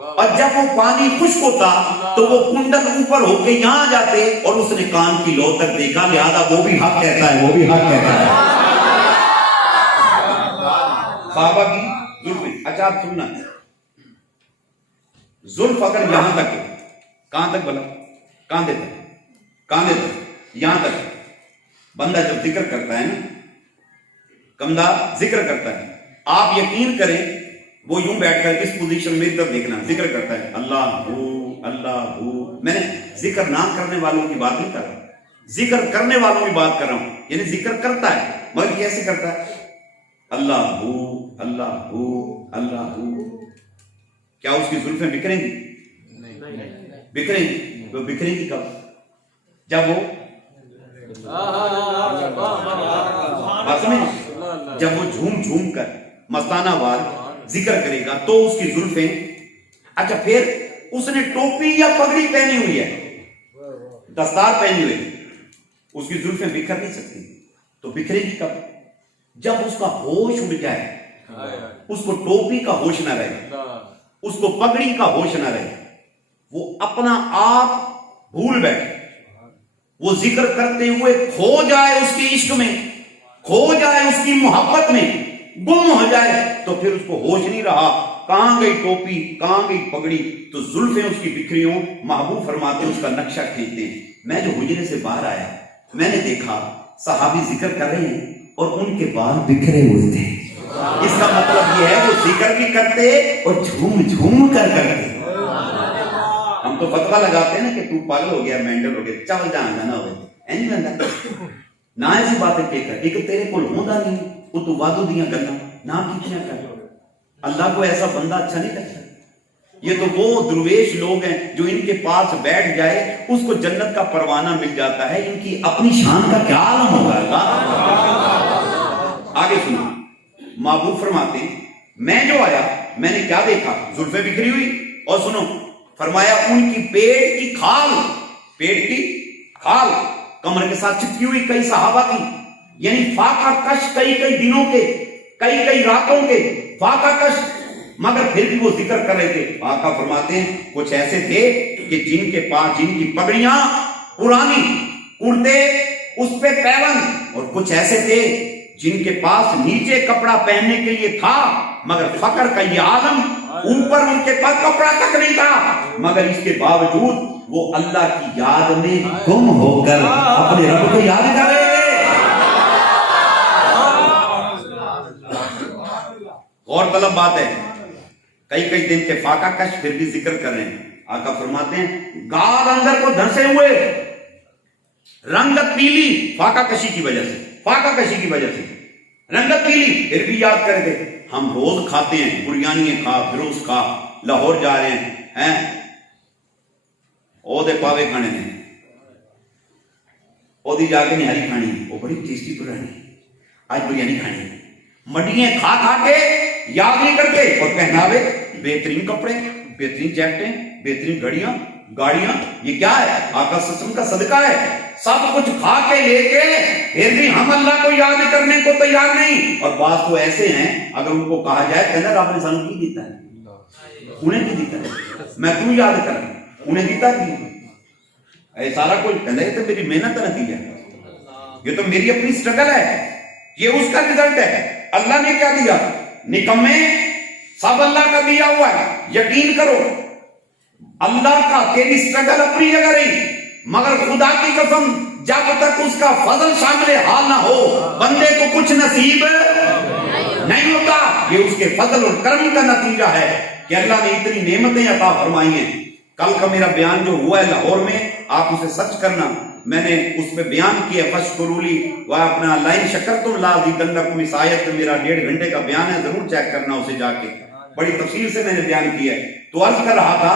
اور جب وہ پانی خشک ہوتا تو وہ کنڈل اوپر ہو کے یہاں آ جاتے اور اس نے کان کی لو تک دیکھا، لہذا وہ بھی حق کہتا ہے، وہ بھی حق کہتا ہے۔ صحابہ کی زلف، اچھا آپ سننا، زلف اگر یہاں تک ہے، کہاں تک بلا؟ کاندھے تک، کاندھے تک، یہاں تک بندہ جب ذکر کرتا ہے نا، کمدہ ذکر کرتا ہے، آپ یقین کریں وہ یوں بیٹھ کر اس پوزیشن میں طرف دیکھنا، ذکر کرتا ہے اللہ ہو اللہ ہو۔ میں نے ذکر نہ کرنے والوں کی بات نہیں کر رہا، ذکر کرنے والوں کی بات کر رہا ہوں، یعنی ذکر کرتا ہے مگر کیسے کرتا ہے؟ اللہ ہو اللہ ہو اللہ ہو۔ کیا اس کی زلفیں بکھریں گی؟ بکھریں گی؟ وہ بکھریں گی کب؟ جب وہ بات سمجھ، جب وہ جھوم جھوم کر مستانہ وار ذکر کرے گا تو اس کی زلفیں، اچھا پھر اس نے ٹوپی یا پگڑی پہنی ہوئی ہے، دستار پہنی ہوئی، اس کی زلفیں بکھر نہیں سکتی، تو بکھرے گی کب؟ جب اس کا ہوش اڑ جائے، اس کو ٹوپی کا ہوش نہ رہے، اس کو پگڑی کا ہوش نہ رہے، وہ اپنا آپ بھول بیٹھے، وہ ذکر کرتے ہوئے کھو جائے اس کی عشق میں، کھو جائے اس کی محبت میں، گم ہو جائے، تو پھر اس کو ہوش نہیں رہا، کہاں گئی ٹوپی کہاں گئی پگڑی، تو زلفیں اس کی بکھری ہوں۔ محبوب فرماتے ہیں اس کا نقشہ کھینچتے ہیں، میں جو حجرے سے باہر آیا میں نے دیکھا صحابی ذکر کر رہے ہیں اور ان کے بال بکھرے ہوئے تھے، اس کا مطلب یہ ہے وہ ذکر بھی کرتے اور جھوم جھوم کر کرتے۔ ہم تو فتویٰ لگاتے ہیں نا کہ تو پاگل ہو گیا، مینٹل ہو گیا، چاول جہاں جانا ہوئے این بندہ نہ ایسی باتیں کہہ کر، ایک تیرے کو ہوندا نہیں وہ تو وعدو دیاں گلا نہ کیتیاں کر، اللہ کو ایسا بندہ اچھا نہیں لگتا۔ یہ تو وہ درویش لوگ ہیں جو ان کے پاس بیٹھ جائے اس کو جنت کا پروانہ مل جاتا ہے، ان کی اپنی شان کا کیا عالم ہوگا۔ آگے سنو، محبوب فرماتے ہیں میں جو آیا میں نے کیا دیکھا؟ زلفیں بکھری ہوئی، اور سنو فرمایا ان کی پیٹ کی کھال، پیٹ کی کھال کمر کے ساتھ چپکی ہوئی کئی صحابہ کی، یعنی فاقہ کش کئی کئی دنوں کے، کئی کئی راتوں کے فاقہ کش، مگر پھر بھی وہ ذکر کر رہے تھے۔ آقا فرماتے ہیں کچھ ایسے تھے کہ جن کے پاس جن کی پگڑیاں پرانی، کرتے اس پہ پیون، اور کچھ ایسے تھے جن کے پاس نیچے کپڑا پہننے کے لیے تھا مگر فقر کا یہ عالم، اوپر ان کے پاس کپڑا تک نہیں تھا، مگر اس کے باوجود وہ اللہ کی یاد میں گم ہو کر اپنے رب کو یاد کر رہے تھے۔ اور طلب بات ہے، کئی کئی دن کے فاقہ کش پھر بھی ذکر کر رہے ہیں۔ آقا فرماتے ہیں گال اندر کو دھنسے ہوئے، رنگت پیلی، فاقہ کشی کی وجہ سے، فاقہ کشی کی وجہ سے رنگت پیلی، پھر بھی یاد کر کے ہم روز کھاتے ہیں، بریانی کھا، فروز کھا، لاہور جا رہے ہیں او دے پاوے کھانے نے، او دی جا کے نہاری کھانی، وہ بڑی ٹیسٹی بریانی، آج بریانی کھانی، مڈیاں کھا کھا کے یاد نہیں کرتے، اور پہناوے بہترین کپڑے، بہترین جیکٹیں، بہترین گھڑیاں، گاڑیاں، یہ کیا ہے؟ آقا سسم کا صدقہ ہے، سب کچھ کھا کے لے کے پھر بھی ہم اللہ کو یاد کرنے کو تیار نہیں۔ اور بعض تو ایسے ہیں اگر ان کو کہا جائے کہنا رب نے سانو کی دیتا ہے، انہیں کی دیتا ہے، میں کیوں یاد کروں، انہیں دیتا کی اے سارا کچھ، کہنا یہ تو میری محنت کا نتیجہ ہے، یہ تو میری اپنی سٹرگل ہے، یہ اس کا رزلٹ ہے، اللہ نے کیا دیا؟ نکمے سب اللہ کا دیا ہوا ہے، یقین کرو اللہ کا، تیری سٹرگل اپنی جگہ رہی، مگر خدا کی قسم جب تک اس کا فضل شامل حال نہ ہو بندے کو کچھ نصیب نہیں ہوتا۔ یہ اس کے فضل اور کرم کا نتیجہ ہے کہ اللہ نے اتنی نعمتیں عطا فرمائی ہیں۔ کل کا میرا بیان جو ہوا ہے لاہور میں، آپ اسے سچ کرنا، میں نے اس پہ بیان کیا فشکرولی وہ اپنا لائن شکرتم لازیدنکم، اس آیت میں میرا 1.5 گھنٹے کا بیان ہے، ضرور چیک کرنا اسے جا کے، بڑی تفصیل سے میں نے بیان کیا ہے۔ تو عرض کر رہا تھا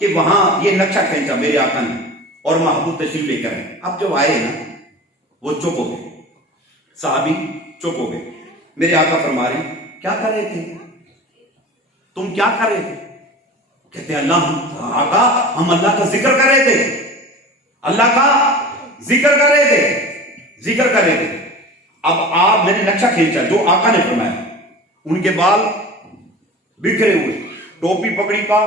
کہ وہاں یہ نقشہ کھینچا میرے آقا نے اور محبوب تشریف لے کر، اب جب آئے نا وہ چپ ہو گئے، صحابی چپ ہو گئے، میرے آقا فرما رہے کیا کر رہے تھے تم، کیا کر رہے تھے؟ کہتے اللہ آقا ہم اللہ کا ذکر کر رہے تھے، اللہ کا ذکر کر رہے تھے، ذکر کر رہے تھے۔ اب آپ، میں نے نقشہ کھینچا جو آقا نے فرمایا، ان کے بال بکھرے ہوئے، ٹوپی پگڑی کا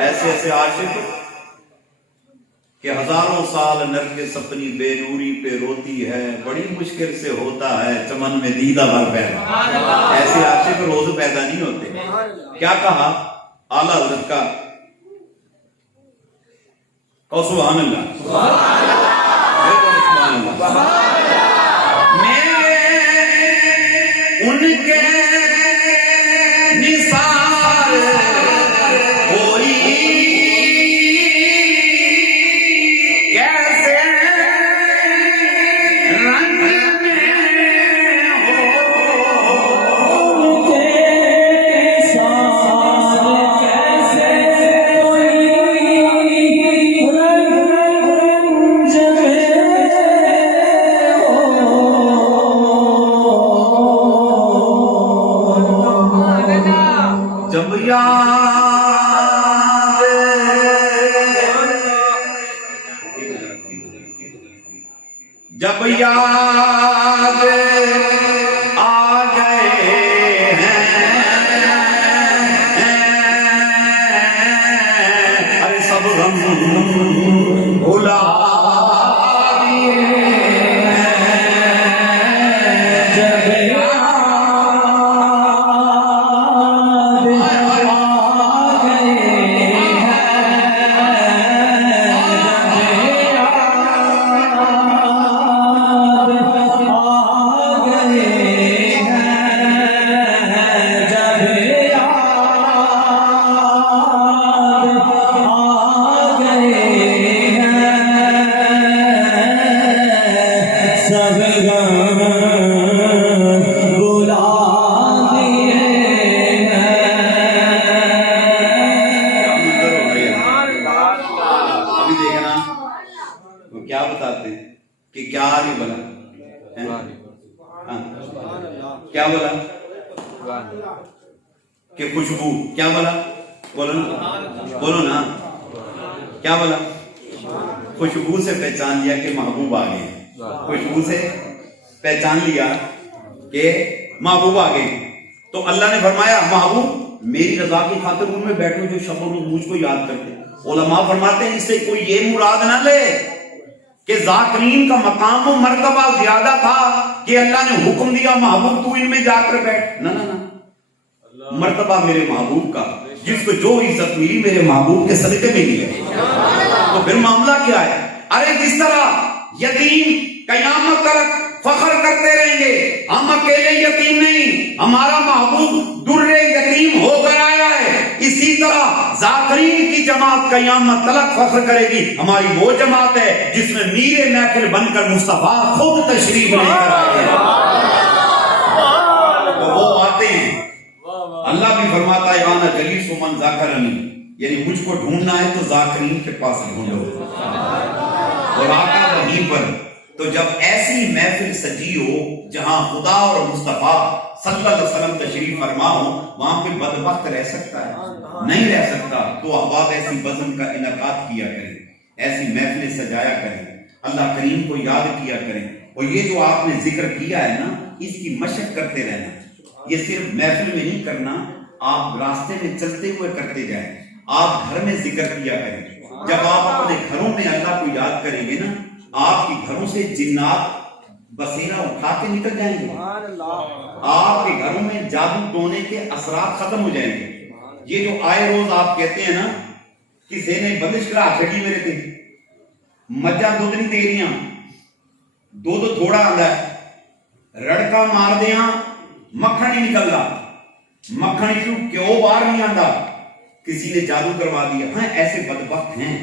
ایسے ایسے عاشق کہ ہزاروں سال نرگس اپنی بے نوری پہ روتی ہے، بڑی مشکل سے ہوتا ہے چمن میں دیدہ بھر پیدا. ایسے عاشق روز پیدا نہیں ہوتے. کیا کہا اعلیٰ حضرت کا؟ اور سبحان اللہ، سبحان اللہ. میں ان کے نثار کوئی کیسے رنگ میں ہو، ان کے ساتھ کیسے کوئی رنگ میں جب یاد جب یاد آ گئے ہیں، ارے سب غم بھلا دیے ہیں. جب یاد آ گئے کیا بتاتے ہیں کہ کیا نہیں بنا، کیا بولا کہ خوشبو، کیا بولا؟ بولو نا، کیا بولا؟ خوشبو سے پہچان لیا کہ محبوب آ گئے. خوشبو سے پہچان لیا کہ محبوب آ گئے. تو اللہ نے فرمایا محبوب میری رضا کی خاطر ان میں بیٹھو جو شب و روز مجھ کو یاد کرتے. علماء فرماتے ہیں اس سے کوئی یہ مراد نہ لے کہ ذاکرین کا مقام و مرتبہ زیادہ تھا کہ اللہ نے حکم دیا محبوب تو ان میں جا کر بیٹھ. نہ مرتبہ میرے محبوب کا، جس کو جو عزت ملی میرے محبوب کے صدقے میں ملی. تو پھر معاملہ کیا ہے؟ ارے جس طرح یتیم قیامت تک فخر کرتے رہیں گے، ہم اکیلے یتیم نہیں، ہمارا محبوب در یتیم ہو کر آیا ہے، اسی طرح ذاکرین کی جماعت قیامت تلک فخر کرے گی ہماری وہ جماعت ہے جس میں میر محفل بن کر مصطفیٰ خود تشریف لے کر آئے ہیں. تو وہ آتے ہیں. اللہ بھی فرماتا ہے وانا جلیس من ذاکرنی، یعنی مجھ کو ڈھونڈنا ہے تو ذاکرین کے پاس ڈھونڈو. اور آقا وہیں پر تو جب ایسی محفل سجی ہو جہاں خدا اور مصطفیٰ صلی اللہ علیہ وسلم تشریف فرما ہو، وہاں پہ بدبخت رہ سکتا ہے؟ نہیں رہ سکتا. تو احباب ایسی بزم کا انعقاد کیا کریں، ایسی محفلیں سجایا کریں، اللہ کریم کو یاد کیا کریں. اور یہ جو آپ نے ذکر کیا ہے نا، اس کی مشق کرتے رہنا. یہ صرف محفل میں نہیں کرنا، آپ راستے میں چلتے ہوئے کرتے جائیں. آپ گھر میں ذکر کیا کریں. جب آپ اپنے گھروں میں اللہ کو یاد کریں گے نا، آپ کے گھروں سے جنات بصیرہ اٹھا کے نکل جائیں گے. آپ کے گھروں میں جادو ٹونے کے اثرات ختم ہو جائیں گے. یہ جو آئے روز آپ کہتے ہیں نا کسی نے بندش کرا چھٹی میرے تھے مجھا دودھ نہیں دے رہی دودھ تھوڑا آندا ہے، رڑکا مار دیاں مکھن نہیں نکل رہا، مکھن کیوں باہر نہیں آندا، کسی نے جادو کروا دیا. ہاں ایسے بدبخت ہیں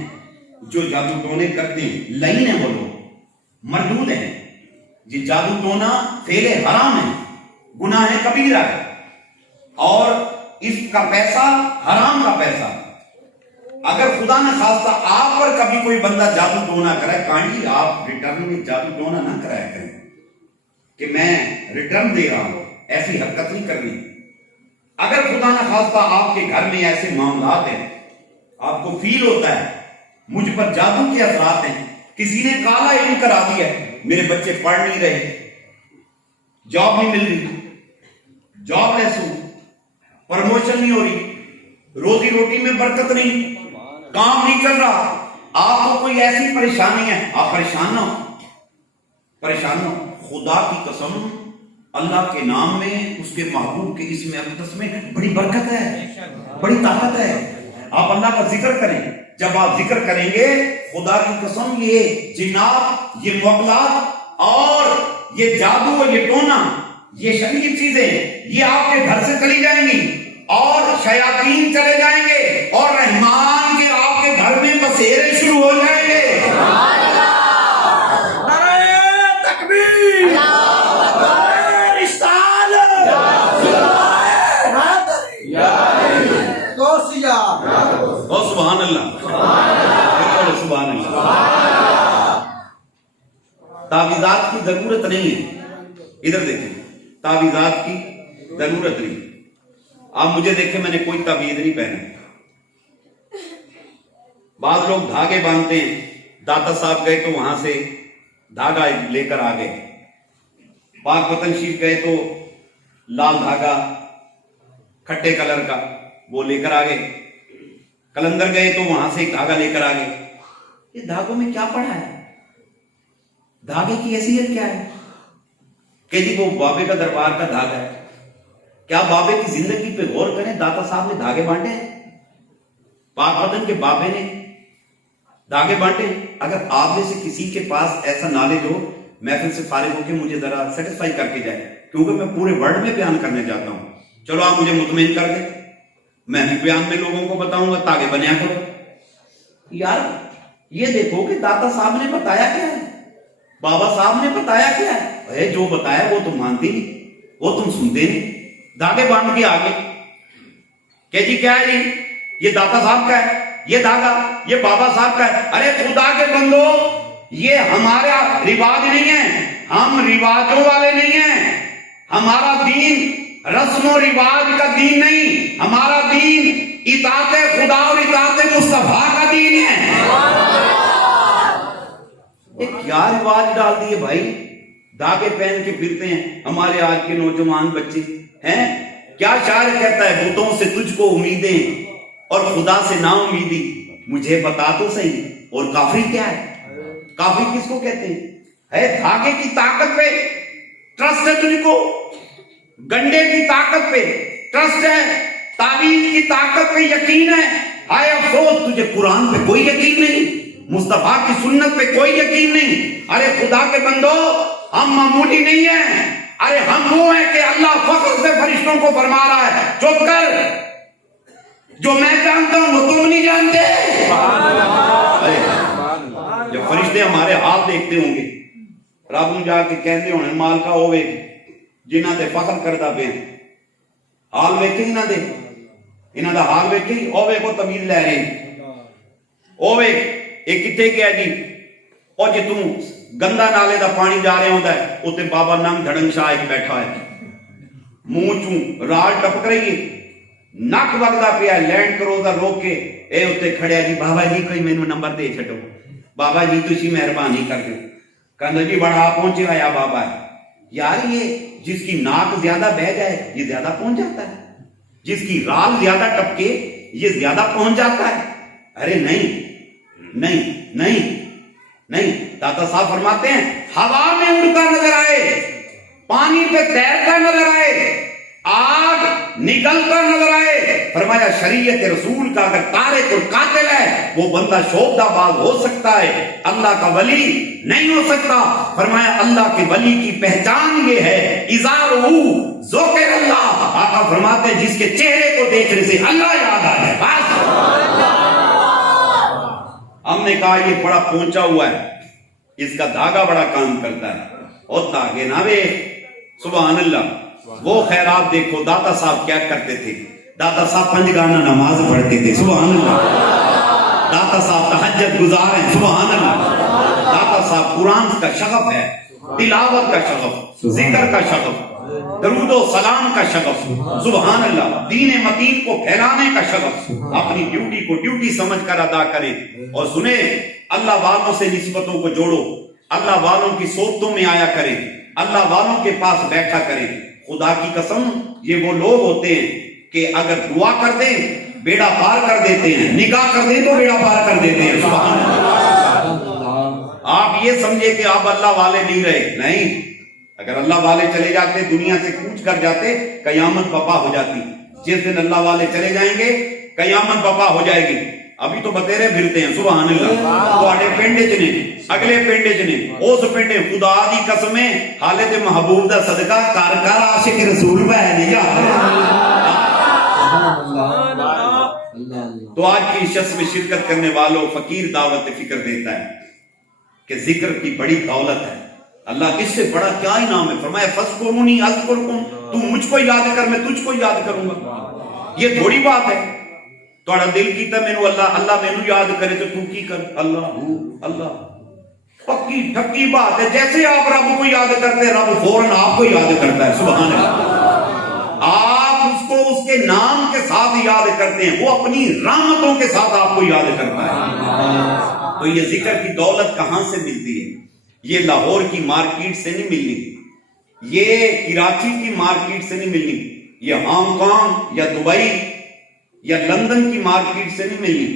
جو جادو ٹونے کرتے ہیں لعین ہیں، وہ لوگ مردود ہیں. یہ جادو ٹونا فعل حرام ہے، گناہ کبیرہ ہے، اور اس کا پیسہ حرام کا پیسہ. اگر خدا نہ خواستہ آپ پر کبھی کوئی بندہ جادو ٹونا کرے، کائنڈلی آپ ریٹرن میں جادو ٹونا نہ کرایا کریں کہ میں ریٹرن دے رہا ہوں، ایسی حرکت نہیں کرنی. اگر خدا نہ خواستہ آپ کے گھر میں ایسے معاملات ہیں، آپ کو فیل ہوتا ہے مجھ پر جادو کے اثرات ہیں، کسی نے کالا علم کرا دیا ہے، میرے بچے پڑھ نہیں رہے، جاب نہیں مل رہی، جاب لیس ہوں، پروموشن نہیں ہو رہی، روزی روٹی میں برکت نہیں، کام نہیں چل رہا، آپ کو کوئی ایسی پریشانی ہے، آپ پریشان نہ ہو، پریشان نہ ہو. خدا کی قسم اللہ کے نام میں، اس کے محبوب کے اسم اقدس میں بڑی برکت ہے، بڑی طاقت ہے. آپ اللہ کا ذکر کریں. جب آپ ذکر کریں گے خدا کی قسم یہ جنات، یہ معاملات اور یہ جادو اور یہ ٹونا، یہ شرعی چیزیں یہ آپ کے گھر سے چلی جائیں گی اور شیاطین چلے جائیں گے اور رحمان کے آپ کے گھر میں بسیرے شروع ہو جائیں گے. سبحان اللہ، سبحان اللہ. تعویذات کی ضرورت نہیں ہے. ادھر دیکھیں، تعویذات کی ضرورت نہیں. آپ مجھے دیکھیں، میں نے کوئی تعویذ نہیں پہنا. بعض لوگ دھاگے باندھتے ہیں، داتا صاحب گئے تو وہاں سے دھاگا لے کر آ گئے، پاک وطن شریف گئے تو لال دھاگا کھٹے کلر کا وہ لے کر آ گئے، کلندر گئے تو وہاں سے ایک دھاگا لے کر آ گئے. یہ دھاگوں میں کیا پڑھا ہے؟ دھاگے کی حیثیت کیا ہے؟ کہ جی وہ بابے کا دربار کا دھاگا ہے. کیا بابے کی زندگی پہ غور کریں، داتا صاحب نے دھاگے بانٹے ہیں، پاک وطن کے بابے نے دھاگے بانٹے ہیں. اگر آپ میں سے کسی کے پاس ایسا نالج ہو، محفل سے فارغ ہو کے مجھے ذرا سیٹسفائی کر کے جائے، کیونکہ میں پورے ورلڈ میں بیان کرنے جاتا ہوں. چلو آپ مجھے مطمئن کر دیں، میں بھی بیان میں لوگوں کو بتاؤں گا تاکہ بنیا کرو. یار یہ دیکھو کہ داتا صاحب نے بتایا کیا ہے، بابا صاحب نے بتایا کیا ہے. جو بتایا وہ تم مانتے نہیں، وہ تم سنتے نہیں. دھاگے باندھ کے آگے کہ جی کیا ہے، یہ داتا صاحب کا ہے، یہ دھاگا یہ بابا صاحب کا ہے. ارے خدا کے بندو، یہ ہمارا رواج نہیں ہے، ہم رواجوں والے نہیں ہیں. ہمارا دین رسم و رواج کا دین نہیں، ہمارا دین اطاعت خدا اور اطاعت مصطفیٰ کا دین ہے. کیا رواج ڈال دیے بھائی، دھاگے پہن کے پھرتے ہیں ہمارے آج کے نوجوان بچے ہیں. کیا شاعر کہتا ہے، بتوں سے تجھ کو امیدیں اور خدا سے نا امیدی. مجھے بتا تو صحیح، اور کافری کیا ہے؟ کافری کس کو کہتے ہیں؟ ہے دھاگے کی طاقت پہ ٹرسٹ ہے تجھ کو، گنڈے کی طاقت پہ ٹرسٹ ہے، تعویذ کی طاقت پہ یقین ہے. ہائے افسوس تجھے قرآن پہ کوئی یقین نہیں، مصطفیٰ کی سنت پہ کوئی یقین نہیں. ارے خدا کے بندو، ہم معمولی نہیں ہیں. ارے ہم وہ ہیں کہ اللہ فخر سے فرشتوں کو فرما رہا ہے، چپ کر، جو میں جانتا ہوں وہ تم نہیں جانتے. جب فرشتے ہمارے حال دیکھتے ہوں گے، رب نوں جا کے کہندے ہونے مالکا ہوے جنہاں تے فخر کردا پے حال ویکھے انہاں دے، انہاں دا حال ویکھے او ویکھو تمیز لے رہے، او ویکھ اے کتے گیا جی، او جے توں گندا نالے دا پانی جا رہا ہوندا ہے، اوتے بابا ننگ دھڑنگ شاہ ایک بیٹھا ہے، منہ چوں رال ٹپک رہی ہے، نک وگدا پیا، لینڈ کروزر روک کے اے اوتے کھڑیا جی بابا جی کوئی مینوں نمبر دے چھڈو، بابا جی تسی مہربانی کر دو. کہندا جی بڑا پہنچے آیا بابا ہے. یار یہ جس کی ناک زیادہ بہ جائے یہ زیادہ پہنچ جاتا ہے، جس کی رال زیادہ ٹپکے یہ زیادہ پہنچ جاتا ہے. ارے نہیں نہیں نہیں نہیں، داتا صاحب فرماتے ہیں ہوا میں اڑتا نظر آئے، پانی پہ تیرتا نظر آئے، آگ نکلتا نظر آئے، فرمایا شریعت رسول کا اگر تارک القاتل ہے وہ بندہ شوبدہ باز ہو سکتا ہے، اللہ کا ولی نہیں ہو سکتا. فرمایا اللہ کے ولی کی پہچان یہ ہے اذا ذکر اللہ، آقا فرماتے ہیں جس کے چہرے کو دیکھنے سے اللہ یاد آ جائے. بس ہم نے کہا یہ بڑا پہنچا ہوا ہے، اس کا دھاگا بڑا کام کرتا ہے، اور دھاگے نہ وے، سبحان اللہ۔ وہ خیرات دیکھو داتا صاحب کیا کرتے تھے، داتا صاحب 5 گانا نماز پڑھتے تھے، سبحان اللہ۔ داتا صاحب تہجد گزار ہیں، سبحان اللہ۔ داتا صاحب قرآن کا شغف ہے، تلاوت کا شغف، ذکر کا شغف، درود و سلام کا شغف، سبحان اللہ۔ دین متین کو پھیلانے کا شغف، اپنی ڈیوٹی کو ڈیوٹی سمجھ کر ادا کریں۔ اور سنیں، اللہ والوں سے نسبتوں کو جوڑو، اللہ والوں کی صحبتوں میں آیا کریں، اللہ والوں کے پاس بیٹھا کریں۔ خدا کی قسم یہ وہ لوگ ہوتے ہیں کہ اگر دعا کر دیں بیڑا پار کر دیتے ہیں، نکاح کر دیں تو بیڑا پار کر دیتے ہیں، سبحان اللہ۔ آپ یہ سمجھے کہ آپ اللہ والے نہیں رہے، نہیں، اگر اللہ والے چلے جاتے، دنیا سے کوچ کر جاتے، قیامت برپا ہو جاتی۔ جس دن اللہ والے چلے جائیں گے قیامت برپا ہو جائے گی۔ ابھی تو بتیرے پھرتے ہیں، سبحان اللہ۔ تواڈے پنڈ چ نے، اگلے پنڈ چ نے، اس پنڈ خدا دی قسمیں حالت محبوب دا صدقہ کر کر عاشق رسول پہ نہیں تو آج کی شخص میں شرکت کرنے والوں فقیر دعوت فکر دیتا ہے کہ ذکر کی بڑی دولت ہے، اللہ اس سے بڑا کیا انعام ہے؟ فرمایا فَاذْكُرُونِي أَذْكُرْكُمْ، تو مجھ کو یاد کر میں تجھ کو یاد کروں گا۔ یہ تھوڑی بات ہے، توڑا دل کیتا مینو اللہ مینو یاد کرے تو تو کی کر، اللہ پکی ٹھکی بات ہے۔ جیسے آپ رب کو یاد کرتے ہیں رب فوراً آپ کو یاد کرتا ہے، سبحان اللہ۔ آپ اس کو اس کے نام کے ساتھ یاد کرتے ہیں، وہ اپنی رحمتوں کے ساتھ آپ کو یاد کرتا ہے۔ تو یہ ذکر کی دولت کہاں سے ملتی ہے؟ یہ لاہور کی مارکیٹ سے نہیں ملنی، یہ کراچی کی مارکیٹ سے نہیں ملنی، یہ ہانگ کانگ یا دبئی یا لندن کی مارکیٹ سے نہیں ملنی۔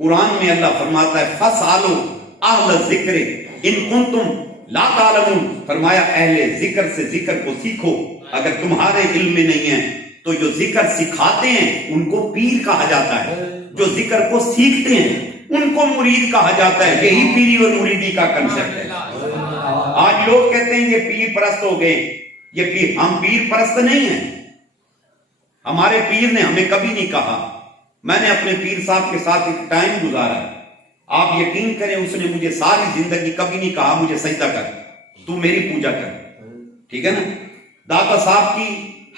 قرآن میں اللہ فرماتا ہے فَاسْأَلُوا أَهْلَ الذِّكْرِ إِن كُنتُمْ لَا تَعْلَمُونَ، فرمایا اہل ذکر سے ذکر کو سیکھو، اگر تمہارے علم میں نہیں ہے تو جو ذکر سکھاتے ہیں ان کو پیر کہا جاتا ہے، جو ذکر کو سیکھتے ہیں ان کو مرید کہا جاتا ہے۔ یہی پیری اور مریدی کا کنسپٹ ہے۔ آج لوگ کہتے ہیں یہ پیر پرست ہو گئے، یہ پیر، ہم پیر پرست نہیں ہیں۔ ہمارے پیر نے ہمیں کبھی نہیں کہا، میں نے اپنے پیر صاحب کے ساتھ ایک ٹائم گزارا، آپ یقین کریں اس نے مجھے ساری زندگی کبھی نہیں کہا مجھے سجدہ کر، تو میری پوجا کر، ٹھیک ہے نا۔ داتا صاحب کی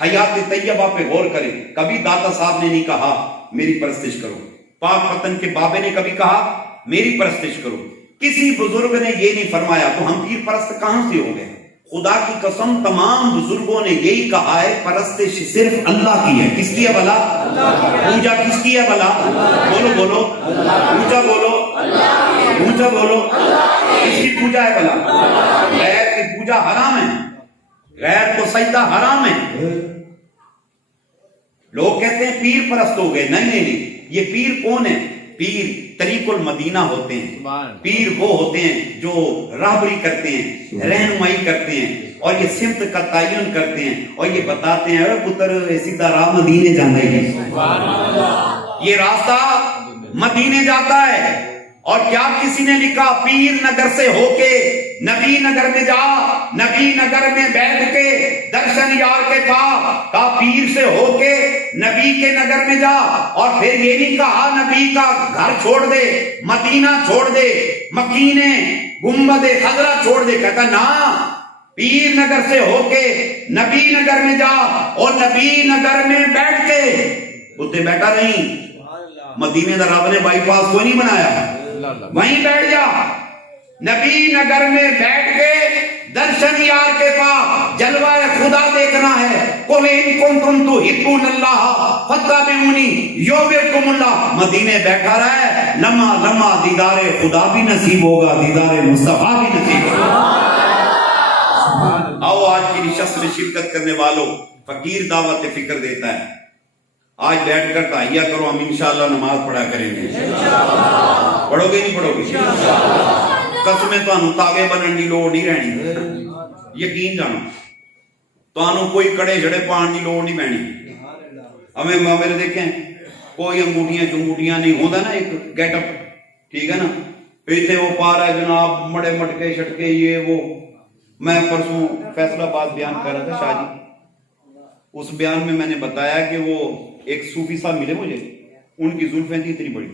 حیات طیبہ پہ غور کریں، کبھی داتا صاحب نے نہیں کہا میری پرستش کرو۔ پاک پتن کے بابے نے کبھی کہا میری پرستش کرو، کسی بزرگ نے یہ نہیں فرمایا، تو ہم پیر پرست کہاں سے ہو گئے؟ خدا کی قسم تمام بزرگوں نے یہی کہا ہے پرستش صرف اللہ کی ہے۔ کس کی ہے بھلا؟ پوجا کس کی ہے بھلا؟ بولو بولو، پوجا بولو، پوجا بولو، کس کی پوجا ہے بھلا؟ غیر کی پوجا حرام ہے، غیر کو سجدہ حرام ہے۔ لوگ کہتے ہیں پیر پرست ہو گئے، نہیں نہیں نہیں، یہ پیر کون ہے؟ پیر طریق المدینہ ہوتے ہیں، پیر وہ ہوتے ہیں جو راہبری کرتے ہیں، رہنمائی کرتے ہیں، اور یہ سمت کا تعین کرتے ہیں، اور یہ بتاتے ہیں اے پتر سیدھا راہ مدینے جانا ہے، یہ راستہ مدینے جاتا ہے۔ اور کیا کسی نے لکھا پیر نگر سے ہو کے نبی نگر میں جا، نبی نگر میں بیٹھ کے درشن یار کے پا، کہا پیر سے ہو کے نبی کے نگر میں جا، اور پھر یہ نہیں کہا نبی کا گھر چھوڑ دے، مدینہ چھوڑ دے، مکینے گنبد خضرا چھوڑ دے، کہتا نا پیر نگر سے ہو کے نبی نگر میں جا، اور نبی نگر میں بیٹھ کے اتنے بیٹھا نہیں، مدینے دا رب نے بائی پاس کوئی نہیں بنایا، وہیں بیٹھ جا، نبی نگر میں بیٹھ کے درشن یار کے پاس جلوہ خدا دیکھنا ہے۔ قُلْ إِن كُنتُمْ تُحِبُّونَ اللَّهَ فَاتَّبِعُونِي يُحْبِبْكُمُ اللَّهُ، مدینے بیٹھا رہے، لمحہ لمحہ دیدار خدا بھی نصیب ہوگا، دیدار مصطفیٰ بھی نصیب ہوگا۔ آؤ آج کی نشست میں شرکت کرنے والوں، فقیر دعوت فکر دیتا ہے، آج بیٹھ کر تحیہ کرو، ہم انشاءاللہ نماز پڑھا کریں گے، پڑھو گے نہیں پڑھو گے؟ قسمیں تانوں تاغے بنن دی لوڑ نہیں رہنی، یقین جانو تانوں کوئی کڑے جڑے پان دی لوڑ نہیں پینی۔ ہمیں میرے دیکھیں کوئی انگوٹیاں چنگوٹیاں نہیں ہوتا نا، ایک گیٹ اپ، ٹھیک ہے نا، پیتے وہ پا رہا ہے جناب مڑے مٹکے شٹکے یہ وہ۔ میں پرسوں فیصل آباد بیان کر رہا تھا شاہ جی، اس بیان میں میں نے بتایا کہ وہ ایک صوفی صاحب ملے مجھے، ان کی زلفیں تھی اتنی بڑی،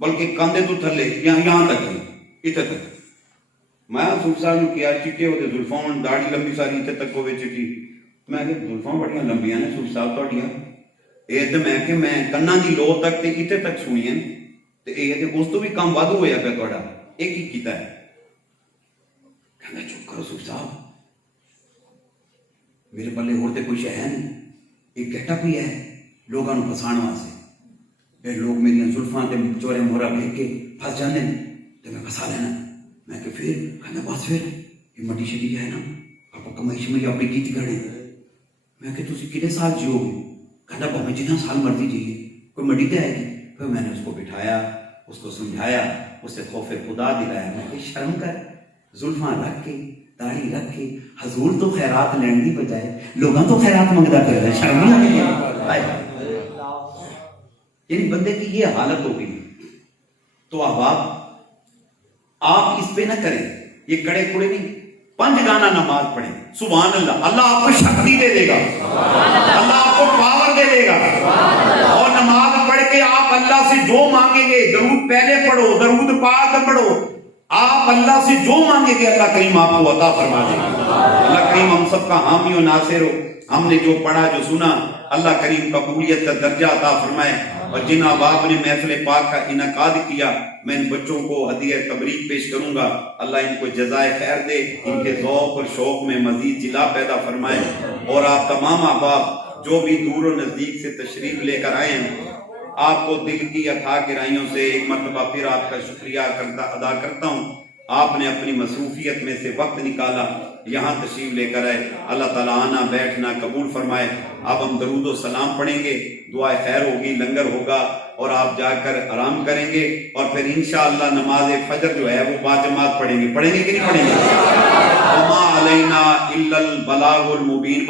بلکہ کاندے تو تھلے یہاں تک تھی اتنے تک میں سوٹ صاحب نے کیا چٹے ہوتے زلفاں داڑھی لمبی ساری اتنے تک ہوئے چٹی میں کہ زلفاں بڑیاں لمبیاں نے سوٹ صاحب تھوڑیاں یہ تو میں کناں دی لو تک تے اتنے تک سنیاں تے یہ تے اس تو بھی کم وادو ہویا پیا تھوڑا ایک ہی کیتا ہے کہنا چپ کرو سوٹ صاحب میرے پلے ہوتے کوئی شے ہے نہیں ایک گیٹ اپ ہی ہے لوگوں کو پھسان واسطے پھر لوگ میری زلفاں تے چورے مورا بھیج کے پھنس جاندے تے میں پھسا لینا میں کہ پھر کہنا بس پھر یہ مٹی شٹی ہے نا آپ کمائی شمائی اپنی کیتی کرنے میں کہ تسی کتنے سال جیو گے کہنا بہت جتنا سال مرضی جیے کوئی مٹی تے آئے گی پھر میں نے اس کو بٹھایا اس کو سمجھایا اس سے خوف خدا دلایا میں کہ شرم کر زلفاں رکھ کے داڑھی رکھ کے حضور تو خیرات لین دی بجائے لوگاں تو خیرات منگدا پھر ہے شرم نہیں آتی یعنی بندے کی یہ حالت ہو گئی تو احباب آپ اس پہ نہ کریں یہ کڑے کڑے نہیں 5 گانا نماز پڑھیں سبحان اللہ اللہ آپ کو شکتی دے دے گا اللہ آپ کو پاور دے دے گا اور نماز پڑھ کے آپ اللہ سے جو مانگیں گے درود پہلے پڑھو درود پاک پڑھو آپ اللہ سے جو مانگیں گے اللہ کریم آپ کو عطا فرما دے گا اللہ کریم ہم سب کا حامی و ناصر ہو ہم نے جو پڑھا جو سنا اللہ کریم قبولیت کا درجہ عطا فرمائے اور جن احباب نے محفل پاک کا انعقاد کیا میں ان بچوں کو ہدیہ تبریک پیش کروں گا اللہ ان کو جزائے خیر دے ان کے ذوق اور شوق میں مزید جلا پیدا فرمائے اور آپ تمام احباب جو بھی دور و نزدیک سے تشریف لے کر آئے ہیں آپ کو دل کی عطا گرائیوں سے ایک مرتبہ پھر آپ کا شکریہ ادا کرتا ہوں آپ نے اپنی مصروفیت میں سے وقت نکالا یہاں تشریف لے کر آئے اللہ تعالیٰ آنا بیٹھنا قبول فرمائے اب ہم درود و سلام پڑھیں گے دعا خیر ہوگی لنگر ہوگا اور آپ جا کر آرام کریں گے اور پھر انشاءاللہ نماز فجر جو ہے وہ باجماعت پڑھیں گے کہ نہیں پڑھیں گے وما علینا الا البلاغ المبین